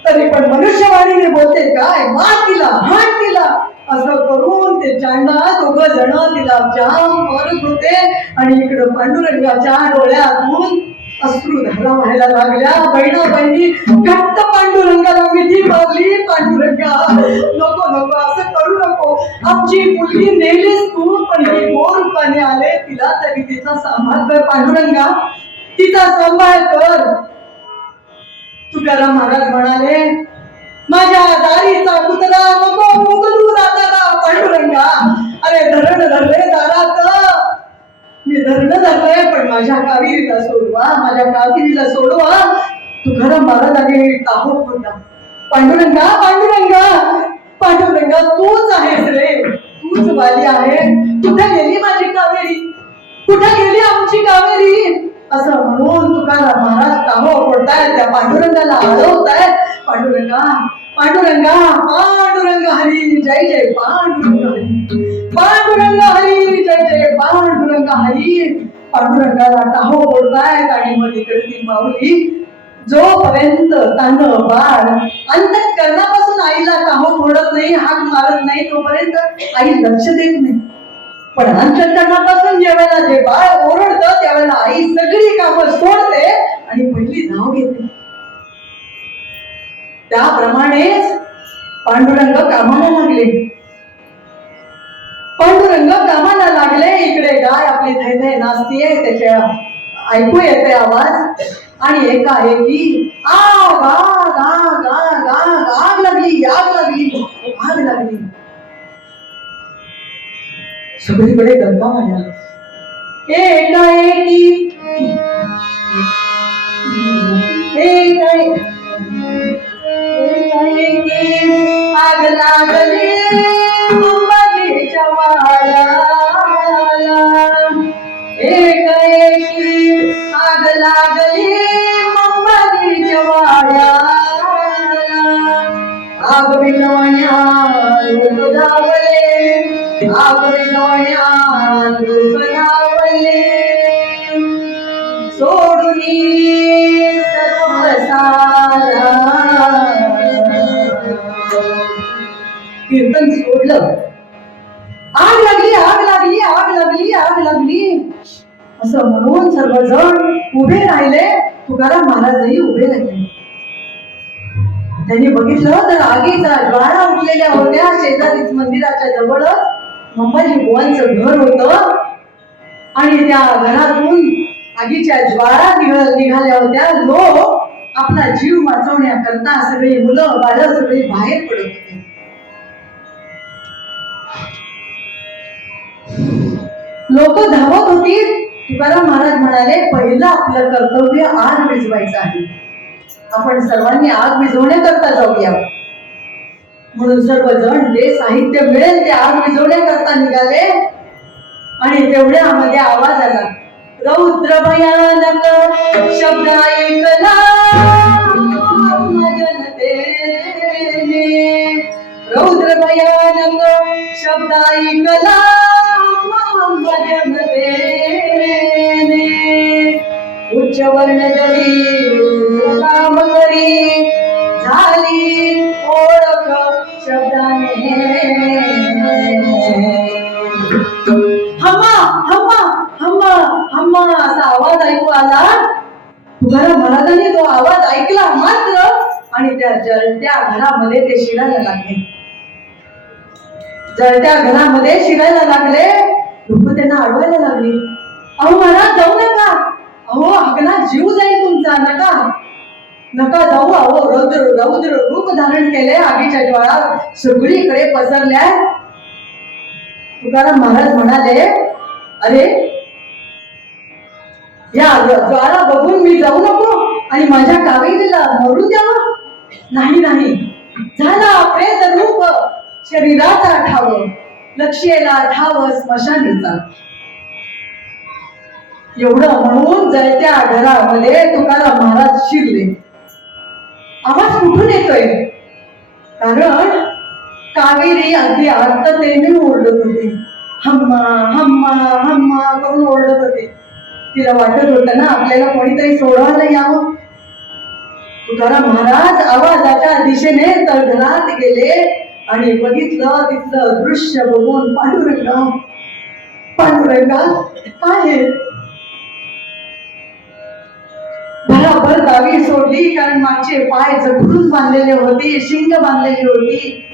तरी पण मनुष्यवाणीने बोलते काय, मार तिला, हाण तिला, असं करून ते चांडा दोघं जण तिला जाम मारत होते. आणि इकडं पांडुरंगाच्या डोळ्यातून अश्रुधारा व्हायला लागल्या. बहिणाबाईंनी घट्ट पांडुरंगाला मिठी मारली. पांडुरंगा नको नको, असं करू नको, आमची मुलगी नेलीस तू, पण ही गोर रूपाने आले, तिला तरी तिचा सांभाळ कर पांडुरंगा, तिचा सांभाळ कर. तुकाराम महाराज म्हणाले, माझ्या दारीचा कुत्रा नको उकलू दातारा पांडुरंगा. अरे धरण धरले दारात, मी धरण धरले, पण माझ्या कावेरीला सोडवा, माझ्या कावेरीला सोडवा. तुकाराम महाराजांनी टाहो फोडला. पांडुरंगा पांडुरंगा पांडुरंगा, तूच आहेस रे, तूच वाली आहे. कुठे गेली माझी कावेरी, कुठे गेली आमची कावेरी? असं म्हणून तुकाराम महाराज टाहो फोडतायत, त्या पांडुरंगाला अडवतायत. पांडुरंगा पांडुरंगा पांडुरंग हरी जय जय पांडुरंग हरी, पांडुरंग हरी जय जय पांडुरंग हरी. पांडुरंगाला टाहो फोडतायत आणि मग इकडे ती माऊली जोपर्यंत तान बाळ अंतःकरणापासून आईला टाहो फोडत नाही, हाक मारत नाही, तोपर्यंत आई लक्ष देत नाही. पण अंतःकरणापासून ज्यावेळेला जे बाळ ओरडतं त्यावेळेला आई सगळी कामं सोडते आणि पहिली धाव घेते. त्याप्रमाणेच पांडुरंग कामाला लागले. पांडुरंग कामाला लागले. इकडे गाय आपली थैथै नाचतीये, त्याच्या ऐकू येते आवाज आणि एकाएकी आग आग आग आग आग आग लागली, आग लागली, आग लागली. सगळीकडे गंगा वाढला. एकाएकी आग लागली अंबाजीच्या वाड्याला. एकाएकी आग लागली अंबाजीच्या वाड्याला. आग विणवण्या लोक धावले, आग विणवण्या लोक धावले, सोडून सर्व सारा. कीर्तन सोडलं. आग लागली, आग लागली, आग लागली, आग लागली असं म्हणून सर्वजण उभे राहिले. तुकाराम महाराजही उभे राहिले. त्यांनी बघितलं तर आगीचा ज्वाळा उठलेल्या होत्या. शेजारीच मंदिराच्या जवळच मंबाजी बुवांचं घर होतं आणि त्या घरातून आगीच्या ज्वाळा निघाल्या होत्या. लोक आपला जीव वाचवण्याकरता सगळी मुलं बाळं सगळी बाहेर पडत होती. लोक धावत होती. तुकाराम महाराज म्हणाले, पहिलं आपलं कर्तव्य आग विझवायचं आहे. आपण सर्वांनी आग विझवण्याकरता जाऊया. म्हणून सर्वजण जे साहित्य मिळेल ते आग विझवण्याकरता निघाले. आणि तेवढ्यामध्ये आवाज आला, रौद्र भयानक शब्द ऐकला जनतेने, रौद्र भयानक शब्द ऐकला जनतेने, उच्च वर्ण जरी काम करी झाली ओळख शब्दाने. हम्मा हम्मा हम्मा हम्मा असा आवाज ऐकू आला. तुकाराम महाराजांनी तो आवाज ऐकला मात्र आणि त्या जळत्या घरामध्ये ते शिरायला लागले. जळत्या घरामध्ये शिरायला लागले. लोक त्यांना अडवायला लागली, अहो महाराज जाऊ नका, अहो आगना जीव जाईल तुमचा, नका नका जाऊ. अहो रौद्र रौद्र रूप धारण केले, आगीच्या ज्वाळा सगळीकडे पसरल्या. तुकाराम महाराज म्हणाले, अरे या ज्वाळा बघून मी जाऊ नको आणि माझ्या कावेरीला मरू द्यावं? नाही नाही, झाला प्रेत रूप शरीराचा ठाव, लक्ष्येला ठाव स्मशानीचा. एवढं म्हणून जळत्या घरामध्ये तुकाराम महाराज शिरले. आवाज कुठून येतोय? कारण कावेरी अगदी आर्ततेने ओरडत होती. हम्मा हम्मा हम्मा करून ओरडत होती. तिला वाटत होतं ना आपल्याला कोणीतरी सोडवायला यावं. तुकाराम महाराज आवाजाच्या दिशेने तळघरात गेले आणि बघितलं, तिथलं दृश्य बघून पांडुरंगा पांडुरंगा काय आहे? भराभर दावी सोडली, कारण मागचे पाय जखडून बांधलेले होते, शिंग बांधलेली होती,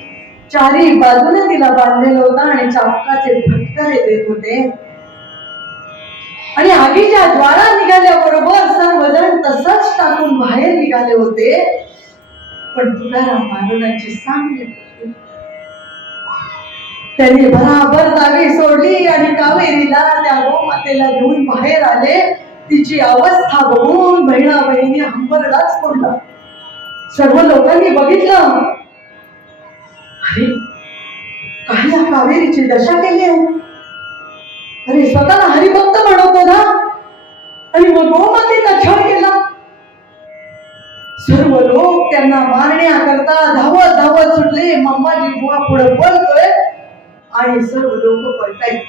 चारी बाजूने तिला बांधलेलं होतं आणि चापकाचे फटकारे देत होते. आणि आगीच्या ज्वाळा निघाल्याबरोबर सर्वजण तसंच टाकून बाहेर निघाले होते. पण तुकाराम महाराजांची सांगली होती. त्यांनी भराभर दावी सोडली आणि कावेरीला त्या गोमातेला घेऊन बाहेर आले. तिची अवस्था बघून बहिणा बहिणी हंबरडाच पडला. सर्व लोकांनी बघितलं, अरे काय या कावेरीची दशा केली आहे? अरे स्वतःला हरिभक्त म्हणवतो ना, आणि मग गोमातेचा छळ केला. सर्व लोक त्यांना मारण्याकरता धावत धावत सुटले. मंबाजी बुवा पुढे पळतोय आणि सर्व लोक पळतायत.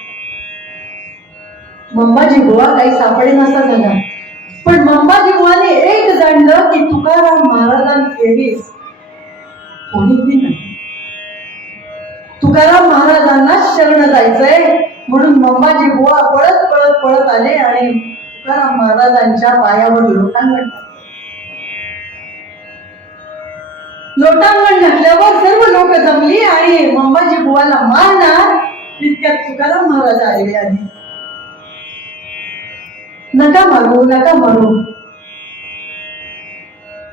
मंबाजी बुवा काही सापडे नसा झाला, पण मंबाजी बुवाने एक जाणलं की तुकाराम महाराजांखेरीज कोणीही नाही. तुकाराम महाराजांना शरण जायचंय म्हणून मंबाजी बुवा पळत पळत पळत आले आणि तुकाराम महाराजांच्या पायावर लोटांगण घातल्यावर सर्व लोक जमली आणि मंबाजी बुवाला मारणार तितक्यात तुकाराम महाराज आले. आधी नका मारू नका मारू.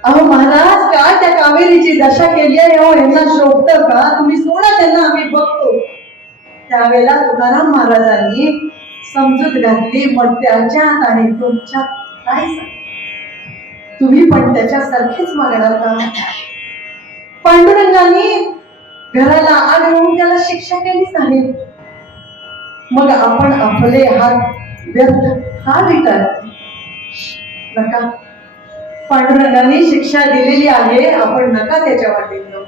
अहो महाराज काय त्या कावेरीची दशा केली आहे? हो यांना शोभत का? तुम्ही सोडा त्यांना, आम्ही बघतो. त्यावेळेला तुकाराम महाराजांनी समजूत घातली, मग त्याच्यात आणि तुमच्यात काय सांग? तुम्ही पण त्याच्यासारखेच वागणार का? पांडुरंगाने घराला आग लावून त्याला शिक्षा केलीच आहे. मग आपण आपले हात व्यर्थ हा विचार नका. पांडुरंगाने शिक्षा दिलेली आहे, आपण नका त्याच्या वाटेत जाऊ.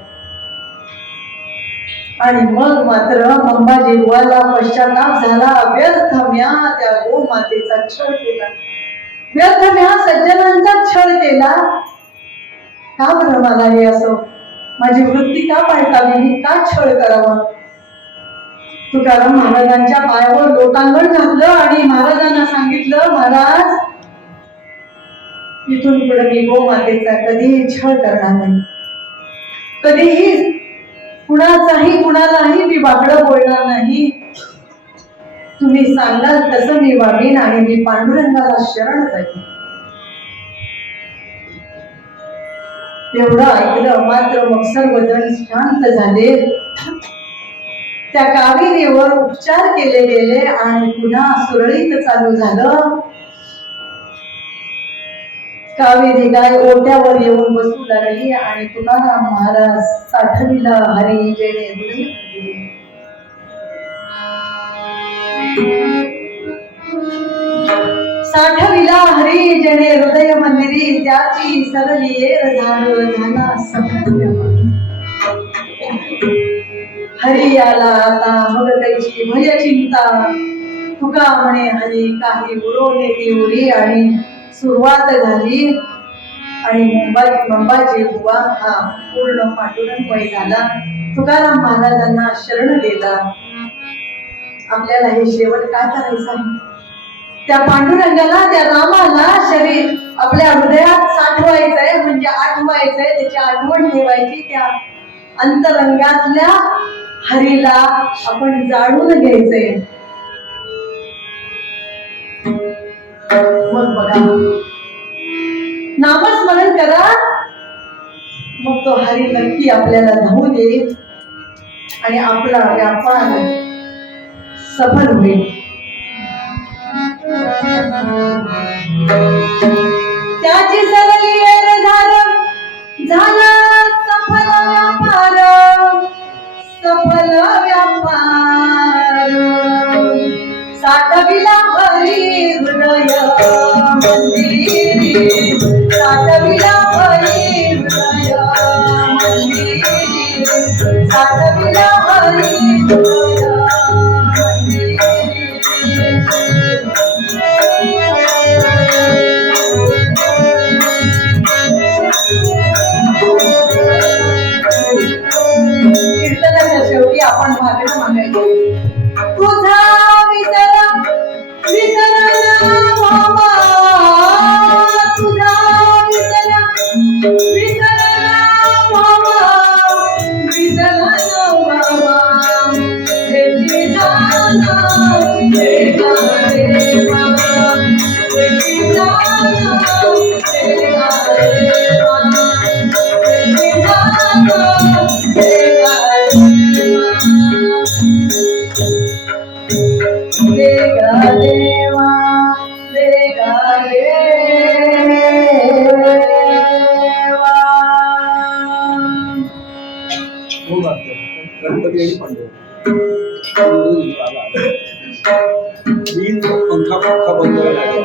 आणि मग मात्र मंबाजी बुवाला पश्चाताप झाला. व्यर्थ म्या त्या गोमातेचा छळ केला, व्यर्थ म्या सज्जनांचा छळ केला. का बरं मला हे असं? माझी वृत्ती का पाळतावी? मी का छळ करावा? तुकाराम महाराजांच्या पायावर लोटांगण घातलं आणि महाराजांना सांगितलं, महाराज इथून पुढे मी गोमातेचा कधीही छळ करणार नाही, कधीही कुणालाही मी वाकडं बोलणार नाही. तुम्ही सांगाल तसं मी वागेन आणि मी पांडुरंगाला शरण जाईन. एवढं ऐकलं मात्र मग सर्वजण शांत झाले. त्या कावेरीवर उपचार केले गेले आणि पुन्हा सुरळीत चालू झालं. कावेरी गाय ओट्यावर येऊन बसू लागली आणि तुकाराम महाराज साठविला हरी जेणे हृदय मंदिरी. साठविला हरी जेणे हृदय मंदिरी, त्याची सरली येर झाला सफल. हरी आला आता मग त्याची भय चिंता, तुका म्हणे हरी काही उरवले ती उरी. आणि सुरुवात झाली आणि मुंबाची बुवा हा पूर्ण पांडुरंगमय झाला. तुकाराम महाराजांना शरण दिला. आपल्याला हे शेवट काय करायचं आहे? त्या पांडुरंगाला, त्या रामाला शरीर आपल्या हृदयात साठवायचंय, म्हणजे आठवायचंय, त्याची आठवण ठेवायची. त्या अंतरंगातल्या हरीला आपण जाणून घ्यायचंय. मग बघा, नामस्मरण करा, मग तो हरी नक्की आपल्याला धावून येईल आणि आपला व्यापार सफल होईल. त्याची सरली येर झाला सफल व्यापार, सफल व्यापार. साठविला हरी हृदय मंदिरी, साठविला हरी हृदय मंदिरी, साठविला हरी हृदय कीर्तनाच्या शेवटी आपण मागणं मागायचं. तुझा विसरण व्हावा, तुझा विसरण व्हावा, विसरण व्हावा. त्याची जाना देवा देवा, त्याची जाना देवा देवा, त्याची जाना देवा देवा देवा देवा देवा. गणपती आणि पांडव पंखा बंद व्हायला